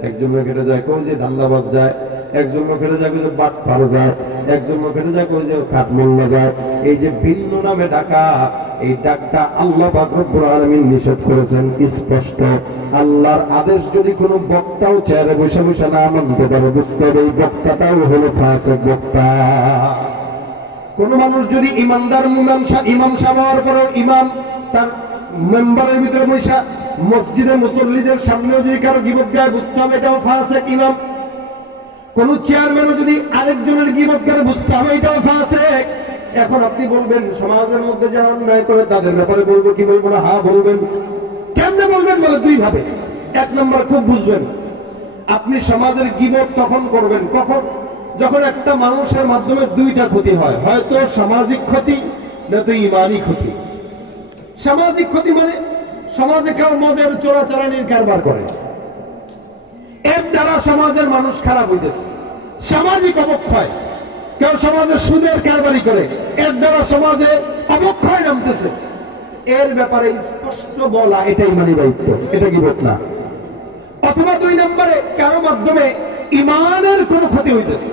একজন লোক খেটে যায় কই যে ধান্দাবাজ যায়, একজন লোক খেটে যায় কই যে বাটপার যায়, একজন লোক খেটে যায় কই যে কাঠমোল্লা যায়। এই যে ভিন্ন নামে ডাকা, এই ডাকটা আল্লাহ পাক রব্বুল আলামিন নিষেধ করেছেন স্পষ্ট। আল্লাহর আদেশ যদি কোনো বক্তাও চেয়ারে বসে বসে না মানতে পারে, বুঝতে হবে এই বক্তাটাও হলো ফাসিক বক্তা। কোন মানুষ যদি ইমানদার ইমাম সাহেব হওয়ার পরেও ইমাম তার মেম্বারের ভিতরে বসে মসজিদে মুসল্লিদের সামনেও যদি কারো গীবত গায়, বুঝতে হবে এটাও ফাসিক ইমাম। কোন চেয়ারম্যানও যদি আরেকজনের গীবত করে, বুঝতে হবে এটাও ফাসিক। এখন আপনি বলবেন সমাজের মধ্যে যারা অন্যায় করে তাদের ব্যাপারে বলবো কি বলবো না? হ্যাঁ বলবেন। কেমনে বলবেন? বলে দুই ভাবে। এক নম্বর, খুব বুঝবেন, আপনি সমাজের গীবত তখন করবেন কখন? যখন একটা মানুষের মাধ্যমে দুইটা ক্ষতি হয়, হয়তো সামাজিক ক্ষতি নয়তো ইমানি ক্ষতি। সামাজিক ক্ষতি মানে সমাজে কেউ মদের চোরাচালানির কারবার করে, এর দ্বারা সমাজের মানুষ খারাপ হইতেছে। সামাজিক অবক্ষয়, কেউ সমাজে সুদের কারবারি করে, এর দ্বারা সমাজে অবক্ষয় নামতেছে। এর ব্যাপারে স্পষ্ট বলা এটাই ইমানি দায়িত্ব, এটা গীবত না। অথবা দুই নম্বরে, কারো মাধ্যমে ইমানের কোনো ক্ষতি হইতেছে,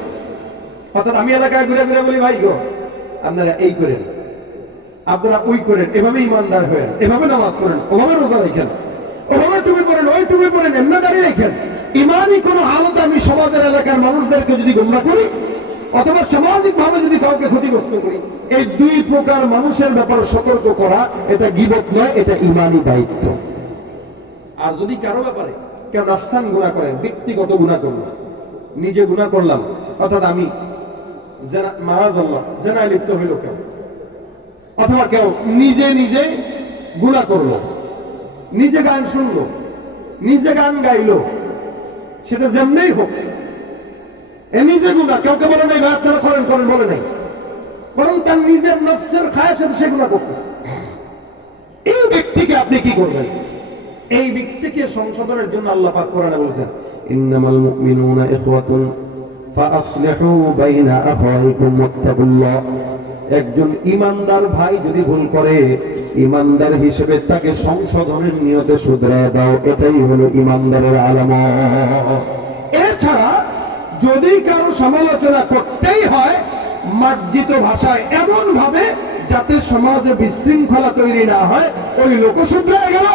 অর্থাৎ আমি এলাকায় ঘুরে ঘুরে বলি, ভাই গো আপনারা এই করেন, আপনারা ওই করেন, এভাবে ইমানদার হয়েন, এভাবে নামাজ করেন, ওভাবে রোজা রাখেন, ওভাবে টুপি পরেন, ওই টুপি পরেন, এমনি দাঁড়িয়ে রাখেন। ইমানি কোনো হালতে আমি সমাজের এলাকার মানুষদেরকে যদি গোমরা করি অথবা সামাজিক ভাবে যদি কাউকে ক্ষতিগ্রস্ত করি, এই দুই প্রকার মানুষের ব্যাপারে সতর্ক করা, এটা গীবত নয়, এটা ইমানি দায়িত্ব। আর যদি কারো ব্যাপারে কেউ নাফসান গুনাহ করেন, ব্যক্তিগত গুনাহ করলো, নিজে গুনাহ করলাম, অর্থাৎ আমি মাআযাল্লাহ জিনায় লিপ্ত হইল কেউ, অথবা কেউ নিজে নিজে গুনাহ করলো, নিজে গান শুনলো, নিজে গান গাইলো, সেটা যেমনেই হোক, এ নিজে গুনাহ। কাউকে বলে নাই ভাই আপনারা করেন করেন, বলে নাই, বরং তার নিজের নফসের খায়ের সাথে সে গুনাহ করতেছে। এই ব্যক্তিকে আপনি কি করবেন? এই ব্যক্তিকে সংশোধনের জন্য আল্লাহ পাক কোরআনে বলেছেন, ইন্নামাল মুমিনুনা ইখওয়াতুন ফাআসলিহু বাইনা আখাওয়াইকুম ওয়াত্তাকুল্লাহ। একজন ইমানদার ভাই যদি ভুল করে, ইমানদার হিসেবে তাকে সংশোধনের নিয়তে শুধরায় দাও, এটাই হলো ইমানদারের আলামত। এছাড়া যদি কারো সমালোচনা করতেই হয়, মার্জিত ভাষায় এমন ভাবে যাতে সমাজে বিশৃঙ্খলা তৈরি না হয়, ওই লোক শুধরায় গেল,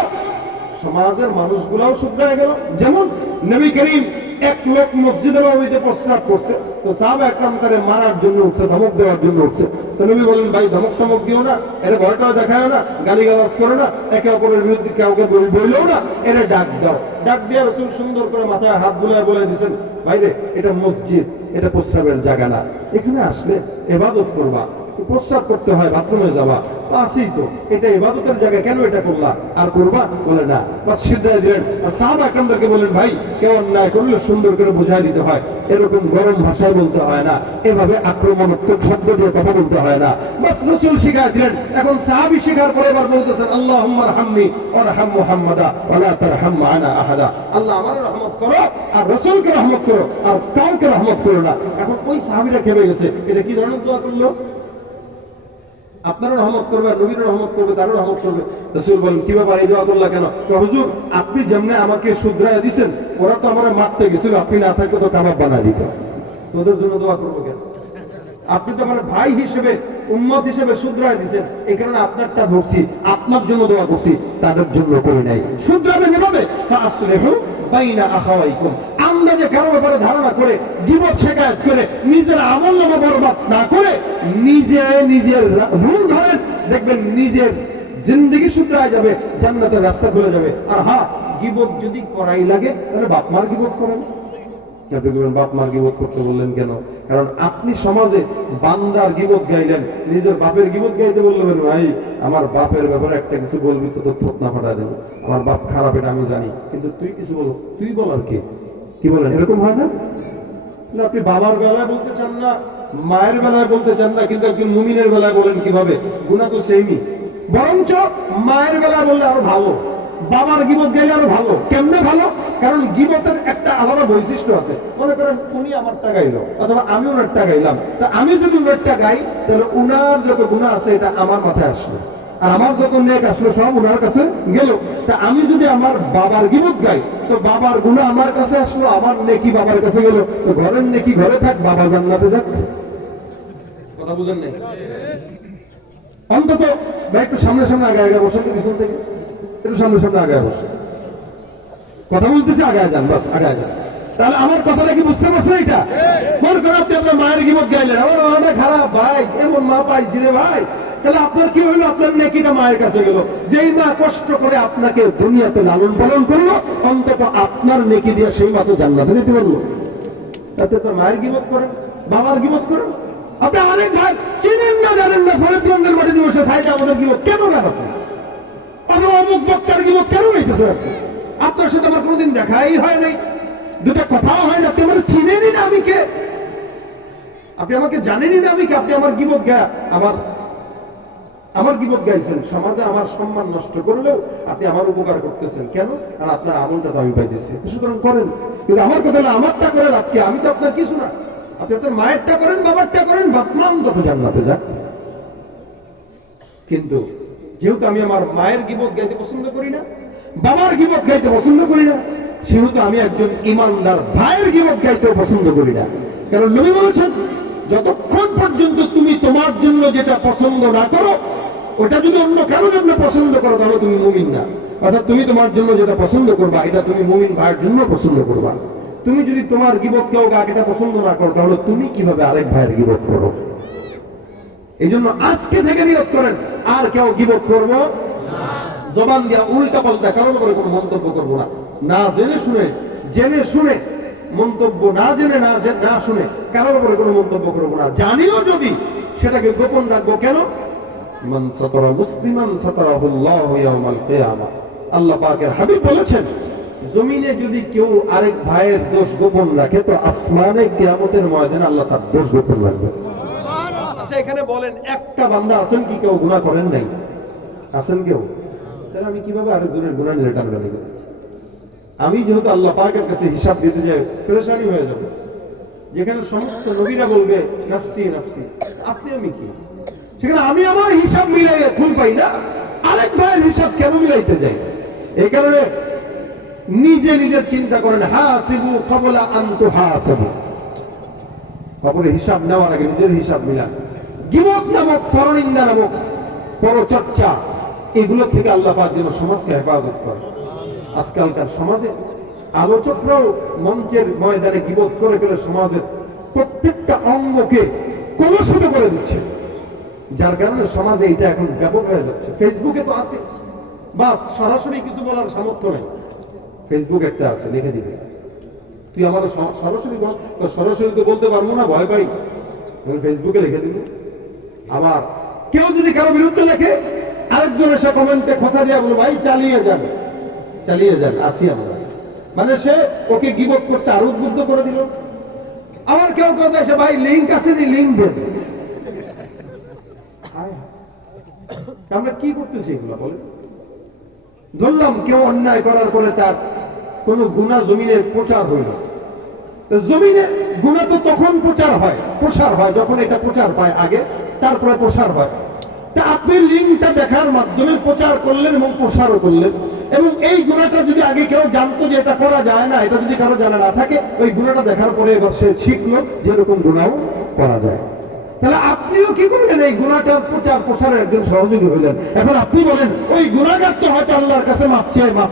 সমাজের মানুষগুলাও শুধরায় গেল। যেমন নবী করিম এক লোক মসজিদে নববীতে প্রস্রাব করছে, তো সাহাবা একরাম তারে মারার জন্য উঠছে, ধমক দেওয়ার জন্য উঠছে। তো নবী বলেন, ভাই ধমক টমক দিও না, এরা ভয়টাও দেখায় না, গালিগালাজ করো না, একে অপরের বিরুদ্ধে কাউকে বললেও না, এরা ডাক দাও। ডাক দিয়ে রাসূল সুন্দর করে মাথায় হাত বুলায় বলে দিয়েছেন, ভাইরে এটা মসজিদ, এটা প্রস্রাবের জায়গা না, এখানে আসলে ইবাদত করবা, প্রস্রাব করতে হয়, বাথরুমে যাবা, আসেই তো, এটা ইবাদতের জায়গা, কেন এটা করলা আর করবা? বলে না, বাস সিদ্ধায় দিলেন। আর সাহাবা একরামদেরকে বলেন, ভাই কেউ অন্যায় করলে সুন্দর করে বুঝাই দিতে হয়, এরকম গরম ভাষায় বলতে হয় না, এভাবে আক্রমণাত্মক শব্দ দিয়ে কথা বলতে হয় না। বাস রাসূল শিখাই দিলেন। এখন সাহাবী শিখার পরে এবার বলতেছেন, আল্লাহুম্মা আরহামনি ওয়ারহাম মুহাম্মাদা ওয়ালা তারহাম মা'ানা আহাদা, আল্লাহ আমারও রহমত করো আর রাসূলকে রহমত করো আর কাউকে রহমত করো না। এখন ওই সাহাবীরা খেপে গেছে, এটা কি ধরনের দোয়া করলো? আপনারও রহমত করবে, নবীর রহমত করবে, তারও রহমত করবে। রাসূল বলেন, কি ব্যাপার, এই দোয়া করলা কেন? হুজুর আপনি যেমনে আমাকে শুধরায় দিয়েছেন, ওরা তো আমার মারতে গেছিল, আপনি না থাকলে তো কাবাব বানায় দিত, তোদের জন্য দোয়া করবো কেন? আপনি তো আমার ভাই হিসেবে, উম্মত হিসেবে শুধরায় দিয়েছেন, এই কারণে আপনারটা ধরছি, আপনার জন্য দোয়া করছি, তাদের জন্য করি নাই। শুধরাবে এভাবে, ফাসলিহু বাইনা আখাওয়াইকুম, আন্দাজে কারো ব্যাপারে ধারণা করে, গীবত শিকায়াত করে, নিজের আমলনামা বরবাদ না করে, নিজের ভুল ধরেন, দেখবেন নিজের জিন্দেগি শুধরায় যাবে, জান্নাতের রাস্তা খুলে যাবে। আর হ্যাঁ, গীবত যদি করাই লাগে তাহলে বাপ মার গীবত করেন। আপনি বলবেন, বাপ মার গীবত করতে বললেন কেন? কারণ আপনি সমাজে বান্দার গীবত গাইলেন, নিজের বাপের গীবত গাইতে বললেন, ভাই আমার বাপের ব্যাপারে একটা কিছু বলবি তো তোর থোত না ফাটা দেবো, আমার বাপ খারাপ এটা আমি জানি, কিন্তু তুই কিছু বলছ, তুই বলার কে? কি বলেন, এরকম হয় না? আপনি বাবার বেলায় বলতে চান না, মায়ের বেলায় বলতে চান না, কিন্তু একজন মুমিনের বেলায় বলেন কিভাবে? গুনাহ তো সেমই, বরঞ্চ মায়ের বেলায় বললে আরো ভালো, বাবার গীবত গাইলে আরো ভালো। কেমনে ভালো? কারণ গীবতের একটা আলাদা বৈশিষ্ট্য আছে। মনে করেন উনি আমারটা গাইলো, অথবা আমি ওনারটা গাইলাম, তা আমি যদি ওনারটা গাই তাহলে উনার যত গুনাহ আছে এটা আমার মাথায় আসলো, আর আমার যত নেক আসলো সব উনার কাছে গেল। তা আমি যদি আমার বাবার গীবত গাই, তো বাবার গুনাহ আমার কাছে আসলো, আমার নেকি বাবার কাছে গেল, তো ঘরের নেকি ঘরে থাক, বাবা জান্নাতে যাক। কথা বুঝেন নাই? অন্তত ভাই একটু সামনে সামনে আগে আগে বসেন, পিছন থেকে একটু সামনে সামনে আগে বসে কথা বলতেছি, আগে যান, বাস আগে যান। তাহলে আমার কথাটা কি বুঝতে পারছেন? এটা মনে করেন আপনি আপনার মায়ের গীবত গাইলেন, আমার মাটা খারাপ, ভাই এমন মা পাইছি রে ভাই, তাহলে আপনার কি হইলো? আপনার নেকিটা মায়ের কাছে গেল। যেই মা কষ্ট করে আপনাকে দুনিয়াতে লালন পালন করলো, অন্তত আপনার নেকি দিয়ে সেই মা তো জান্নাতে নিতে পারলো। তাতে তো মায়ের গীবত করেন, বাবার গীবত করেন। আপনি আরেক ভাই চিনেন না, জানেন না, ফরিদগঞ্জের মাটি দিবসে সাইডে আমাদের গীবত কেন গান? অথবা অমুক বক্তার গীবত কেন হইতেছে? আপনার সাথে আমার কোনোদিন দেখাই হয় নাই, দুটা কথাও হয় না, আপনি আমার চিনেনই না আমি কে, আপনি আমাকে জানেনই না আমি কে, আপনি আমার গীবত গায় আমার গীবত গাইছেন, সমাজে আমার সম্মান নষ্ট করলেও আপনি আমার উপকার করতেছেন। কেন? আর আপনার আমলটা তো আমি পাইতেছি, সুতরাং করেন। কিন্তু আমার কথা হলো, আমারটা করে লাভকে, আমি তো আপনার কিছু না। আপনি আপনার মায়েরটা করেন, বাবারটা করেন, বাপ মা অন্তত জান্নাতে যাক। কিন্তু যেহেতু আমি আমার মায়ের গীবত গাইতে পছন্দ করি না, বাবার গীবত গাইতে পছন্দ করি না, সেহেতু আমি একজন ইমানদার ভাইয়ের গীবত গাইতেও পছন্দ করি না। কারণ নবী বলেছেন, যতক্ষণ পর্যন্ত তুমি তোমার জন্য যেটা পছন্দ না করো, ওটা যদি অন্য কারোর জন্য পছন্দ করো, তাহলে তুমি মুমিন না। অর্থাৎ তুমি তোমার জন্য যেটা পছন্দ করবা, এটা তুমি মুমিন ভাইয়ের জন্য পছন্দ করবা। তুমি যদি তোমার গীবত কেউ এটা পছন্দ না করো, তাহলে তুমি কিভাবে আরেক ভাইয়ের গীবত করো? এই জন্য আজকে থেকে নিয়ত করেন, আর কেউ গীবত করবো জবান দিয়া উল্টা পাল্টা কারোর উপরে কোনো মন্তব্য করবো না। না জেনে শুনে, জেনে শুনে মন্তব্য, না জেনে না শুনে কারোর উপরে কোনো মন্তব্য করবো না। জানিও যদি, সেটাকে গোপন রাখবো। কেন? মান সাতারা মুসলিমান সাতারাহুল্লাহু ইয়াওমাল কিয়ামা, আল্লাহ পাকের হাবিব বলেছেন, জমিনে যদি কেউ আরেক ভাইয়ের দোষ গোপন রাখে, তো আসমানে কিয়ামতের ময়দানে আল্লাহ তার দোষ গোপন রাখবে। আচ্ছা এখানে বলেন, একটা বান্দা আছেন কি কেউ গুনাহ করেন নাই? আছেন কেউ? তাহলে আমি কিভাবে আরেকজনের গুনাহ নিয়ে টানাটানি করি? আমি যেহেতু আল্লাহ পাকের কাছে হিসাব দিতে যাই, পেরেশানি হয়ে যাবে। যেখানে সমস্ত নবীরা বলবে নাফসি নাফসি, আপনি আমি কি? সেখানে আমি আমার হিসাব মিলাইয়া ফুল পাই না, আরেক ভাইয়ের হিসাব কেন মিলাইতে যাই? এই কারণে নিজে নিজের চিন্তা করেন, হাসিবু ক্বাবলা আন তুহাসাবু, খবরের হিসাব নেওয়ার আগে নিজের হিসাব মিলান। গীবত নামক, পরনিন্দা নামক পরচর্চা, এগুলো থেকে আল্লাহ পাক যেন সমাজকে হেফাজত করে। আজকালকার সমাজে আলোচকরাও মঞ্চের ময়দানে গীবত করে ফেলে সমাজের প্রত্যেকটা অঙ্গকে কলুষিত করে দিচ্ছে, যার কারণে সমাজে এটা এখন ব্যাপক হয়ে যাচ্ছে। ফেসবুকে তো আছে, বাস সরাসরি কিছু বলার সামর্থ্য নেই, ফেসবুক একটা আছে, লিখে দিবে। তুই আমার সরাসরি বল, সরাসরি তো বলতে পারবো না, ভয় পাই, ফেসবুকে লিখে দিবে। আবার কেউ যদি কারো বিরুদ্ধে লেখে, আরেকজন এসে কমেন্টে খোঁচা দিয়া বলো, ভাই চালিয়ে যান, চালিয়ে যান, আসি আমরা। মানে সে ওকে গীবত করতে আরো উদ্বুদ্ধ করে দিল। আবার কেউ কথা এসে, ভাই লিঙ্ক আছে নি, লিঙ্ক দেন। আমরা কি করতেছি এগুলো বলে? ধরলাম কেউ অন্যায় করার পরে তার কোন গুনাহ জমিনের প্রচার হইল, জমিনে গুনাহ তো তখন প্রচার হয় যখন এটা প্রচার পায় আগে, তারপরে প্রসার হয়। তা আপনি লিঙ্কটা দেখার মাধ্যমে প্রচার করলেন এবং প্রসারও করলেন, এবং এই গুনাহটা যদি আগে কেউ জানতো যে এটা করা যায় না, এটা যদি কারো জানা না থাকে, ওই গুনাহটা দেখার পরে এবার সে শিখলো যে এরকম গুনাহ করা যায়। তাহলে আপনিও কি করলেন? এই গুনাহটার প্রচার প্রসারের একজন সহযোগী হইলেন। এখন আপনি বলেন, ওই গুনাহগার তো হয়তো আল্লাহর কাছে মাপ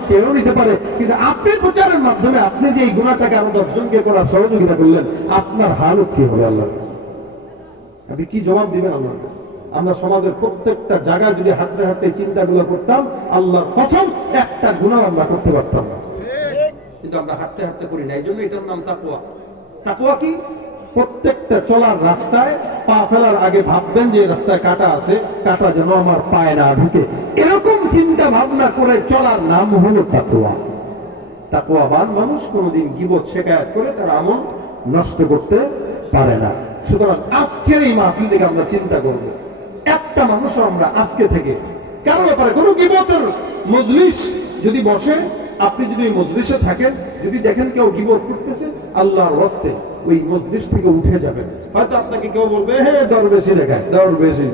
চেয়েও নিতে পারে, কিন্তু আপনি প্রচারের মাধ্যমে আপনি যে এই গুনাহটাকে আরো 10 জনকে করার সহযোগিতা করলেন, আপনার হালত কি হবে আল্লাহর কাছে? আপনি কি জবাব দিবেন আল্লাহর কাছে? আমরা সমাজের প্রত্যেকটা জায়গায় যদি হাঁটতে হাঁটতে চিন্তাগুলো করতাম, আল্লাহর কসম একটা গুনাহ আমরা করতে পারতাম না, কিন্তু আমরা হাঁটতে হাঁটতে করি না। এই জন্য এটার নাম তাকওয়া। তাকওয়া কি? প্রত্যেকটা চলার রাস্তায় পা ফেলার আগে ভাববেন যে রাস্তায় কাঁটা আছে, কাঁটা যেন আমার পায়ে না ঢুকে, এরকম চিন্তা ভাবনা করে চলার নাম হলো তাকওয়া। তাকওয়াবান মানুষ কোনোদিন গীবত শিকায়াত করে তার আমল নষ্ট করতে পারে না। সুতরাং আজকের এই মাহফিল থেকে আমরা চিন্তা করব, একটা মানুষও আমরা আজকে থেকে কারো ব্যাপারে কোনো গীবতের মজলিস যদি বসে, আপনি যদি ওই মজলিসে থাকেন, যদি দেখেন কেউ গীবত করতেছে, আল্লাহর ওয়াস্তে ওই মজলিস থেকে উঠে যাবেন। হয়তো আপনাকে কেউ বলবে, হ্যাঁ দরবেশি দেখায়, দরবেশি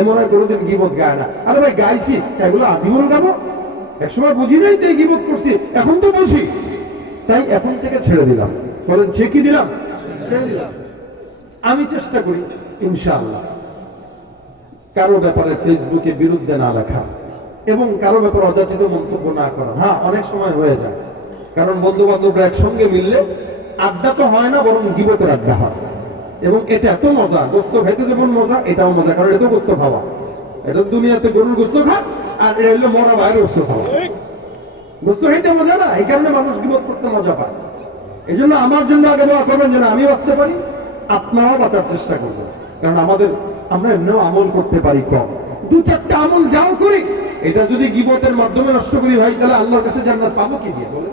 এমন হয় কোনোদিন গীবত গায় না। আরে ভাই গাইছি, এগুলো আজীবন গাবো? একসময় বুঝি নাই তাই গীবত করছি, এখন তো বুঝি, তাই এখন থেকে ছেড়ে দিলাম। বলেন সে কি দিলাম? ছেড়ে দিলাম। আমি চেষ্টা করি ইনশাআল্লাহ কারো ব্যাপারে ফেসবুকে বিরুদ্ধে না লেখা এবং কারো ব্যাপারে অযাচিত মন্তব্য না করা। হ্যাঁ, অনেক সময় হয়ে যায়, কারণ বন্ধু বান্ধবরা একসঙ্গে মিললে আড্ডা তো হয় না, বরং গীবতের আড্ডা হয়। এবং এটা এত মজা, গোস্ত খাইতে যেমন মজা, এটাও মজা, কারণ এটা গোস্ত খাওয়া, এটা দুনিয়াতে গরুর গোস্ত খায়, আর এটা হলো মরা বাইরের গোস্ত খাওয়া। গোস্ত খাইতে মজা না, এই কারণে মানুষ গীবত করতে মজা পায়। এই জন্য আমার জন্য আগে দোয়া করবেন যেন আমি বাঁচতে পারি, আপনারাও বাঁচার চেষ্টা করবেন, কারণ আমরা এমনিও আমল করতে পারি কম। 2-4টা আমল যাও করি, এটা যদি গীবতের মাধ্যমে নষ্ট করি ভাই, তাহলে আল্লাহর কাছে জান্নাত পাবো কি দিয়ে বলে?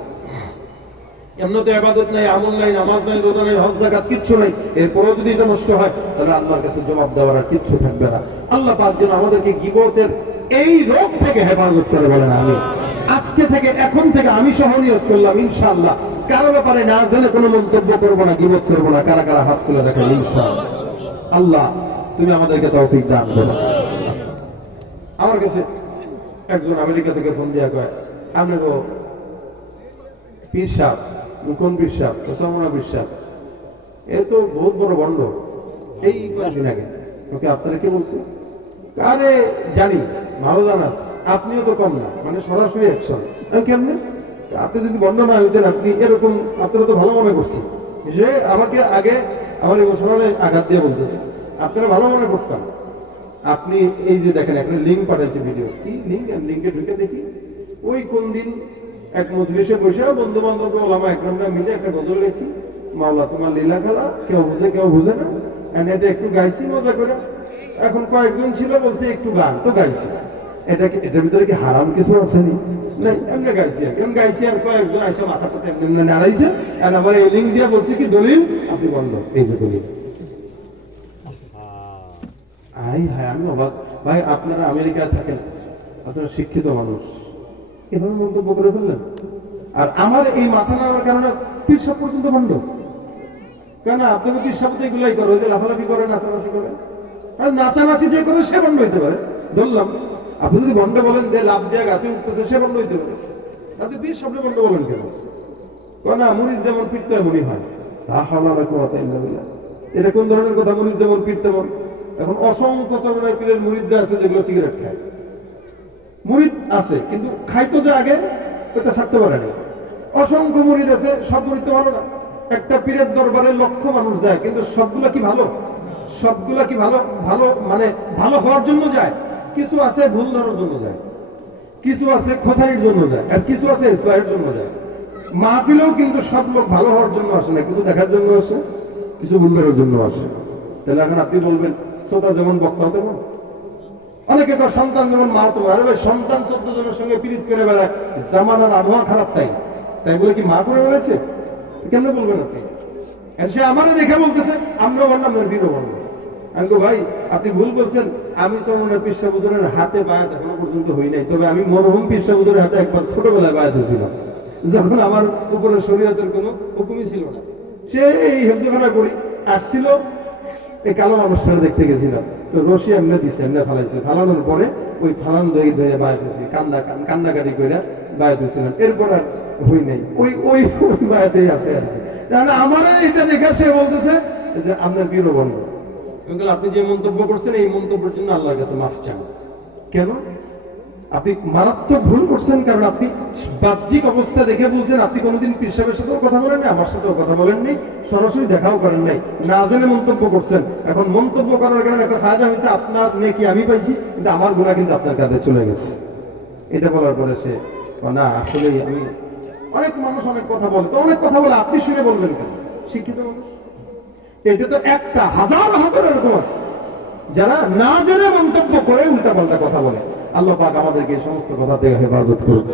এমনি তো ইবাদত নাই, আমল নাই, নামাজ নাই, রোজা নাই, হজ যাকাত কিচ্ছু নাই, এরপরেও যদি এটা নষ্ট হয়, তাহলে আল্লাহর কাছে জবাব দেওয়ার আর কিচ্ছু থাকবে না। আল্লাহ পাক যেন আমাদেরকে গীবতের এই রোগ থেকে হেফাজত করে বলেন আমি। আজকে থেকে, এখন থেকে আমি সহ নিয়ত করলাম ইনশাআল্লাহ কারো ব্যাপারে না জেনে কোনো মন্তব্য করবো না, গীবত করবো না। কারা কারা হাত তুলে রাখেন ইনশাআল্লাহ? আল্লাহ তুমি আমাদেরকে তৌফিক দান করো। আমার কাছে একজন আমেরিকা থেকে ফোন দিয়া কয়, আপনি গো পীর সাহেব, কোন পীর সাহেব? ওসামা পীর সাহেব, এ তো বহুত বড় বন্ড। এই কয়েকদিন আগে ওকে আপনারা কে বলছে? আরে জানি, ভালো জানাস, আপনিও তো কম না, মানে সরাসরি অ্যাকশন। কেমনে? আপনি যদি বন্ড না হইতেন, আপনি এরকম, আপনারা তো ভালো মনে করছি, সে আমাকে আগে আমার ইমোশনালে আঘাত দিয়ে বলতেছে, আপনারা ভালো মনে করতাম। আপনি এই যে দেখেন, একটা লিঙ্ক পাঠাইছে, ভিডিও কি লিঙ্ক, লিঙ্কে ঢুকে দেখি, ওই কোন দিন এক মজলিসে বসে বন্ধু বান্ধব ওলামা একরামরা মিলে একটা গজল গেছি, মাওলা তোমার লীলা খেলা, কেউ বুঝে কেউ বুঝে না, এটা একটু গাইছি মজা করে। এখন কয়েকজন ছিল বলছে একটু গান, তো গাইছি। এটার ভিতরে কি হারাম কিছু আছে নি? এমনি গাইছি, আর গাইছি, আর কয়েকজন আইসা মাথাটাতে এমনি নাড়াইছে, আর আমার এই লিঙ্ক দিয়ে বলছে কি দলিল আপনি বন্ধ, এই যে দলিল। আমি অবাক ভাই, আপনারা আমেরিকায় থাকেন, আপনারা শিক্ষিত মানুষ, এভাবে মন্তব্য করে ফেললেন। আর আমার এই মাথা নাড়ার কারণে পীর সাহেব পর্যন্ত বন্ধ। কেন? আপনারা পীর সাহেব তো এগুলাই করে, যে লাফালাফি করে, নাচানাচি করে, আর নাচানাচি যে করে সে বন্ধ হইতে পারে। ধরলাম আপনি যদি বন্ধ বলেন যে লাভ দিয়ে গাছে উঠতেছে, সে বন্ধ হইতে পারে। আপনি পীর সাহেব বন্ধ বলেন কেন? না, মুরিদ যেমন পীর এমনই হয়। এটা কোন ধরনের কথা? মুরিদ যেমন পীর তেমন। এখন অসংখ্য চরমের পীরের মুরিদরা আছে যেগুলো সিগারেট খায়। মুরিদ আছে কিন্তু খাইতো যে আগে, ওটা ছাড়তে পারে না। অসংখ্য মুরিদ আছে, সব মুরিদ তো ভালো না। একটা পীরের দরবারে লক্ষ মানুষ যায়, কিন্তু সবগুলা কি ভালো? সবগুলা কি ভালো? ভালো মানে ভালো হওয়ার জন্য যায়? কিছু আছে ভুল ধরার জন্য যায়, কিছু আছে খোঁচারির জন্য যায়, আর কিছু আছে ইসলামের জন্য যায়। মাহফিলেও কিন্তু সব লোক ভালো হওয়ার জন্য আসে না, কিছু দেখার জন্য আসে, কিছু ভুল ধরার জন্য আসে। তাহলে এখন আপনি বলবেন শ্রোতা যেমন বক্তা তেমন। অনেকে তো সন্তান যেমন মা তোমার, আরে ভাই সন্তান 14 জনের সঙ্গে পীড়িত করে বেড়ায়, জামানার আবহাওয়া খারাপ, তাই তাই বলে কি মা করে বেড়াচ্ছে? কেমনে বলবেন আপনি? আর সে আমারে দেখে বলতেছে আমরাও বললাম বীরও বলবো। আমি তো ভাই আপনি ভুল বলছেন, আমি চরমনের পীর সাহেব হুজুরের হাতে বায়াত এখনো পর্যন্ত হই নাই, তবে আমি মরহুম পীর সাহেব হুজুরের হাতে একবার ছোটবেলায় বায়াত হয়েছিলাম, যখন আমার উপরে শরীয়তের কোনো হুকুমই ছিল না। সে এই হেফজখানা করি আসছিল, এই কালো মানুষটা দেখতে গেছিলাম, তো রশি এমনি দিছে, এমনি ফালাইছে, ফালানোর পরে ওই ফালান ধরে ধরে বায়াত হয়েছি, কান্নাকাটি করে বায়াত হয়েছিলাম। এরপর আর হই নাই, ওই ওই বায়াতেই আছে আর কি। তাহলে আমার এটা দেখা সে বলতেছে যে আপনার বীরও বন্ধ। আপনি যে মন্তব্য করছেন এই মন্তব্যের জন্য আল্লাহর কাছে মাফ চান। কেন? আপনি মারাত্মক ভুল করছেন, কারণ আপনি বাহ্যিক অবস্থা দেখে বলছেন। আপনি কোনোদিন পীর সাহেবের সাথেও কথা বলেননি, আমার সাথেও কথা বলেননি, সরাসরি দেখাও করেন নাই, না জেনে মন্তব্য করছেন। এখন মন্তব্য করার কারণে একটা ফায়দা হয়েছে, আপনার নেকি আমি পাইছি, কিন্তু আমার গুনাহ কিন্তু আপনার কাছে চলে গেছে। এটা বলার পরে সে না আসলে আমি, অনেক মানুষ অনেক কথা বলে, তো অনেক কথা বলে আপনি শুনে বলবেন কেন? শিক্ষিত মানুষ এটা তো একটা হাজার হাজার এরকম আছে যারা না জেনে মন্তব্য করে উল্টা পাল্টা কথা বলে। আল্লাহ পাক আমাদেরকে এই সমস্ত কথা থেকে হেফাজত করুন।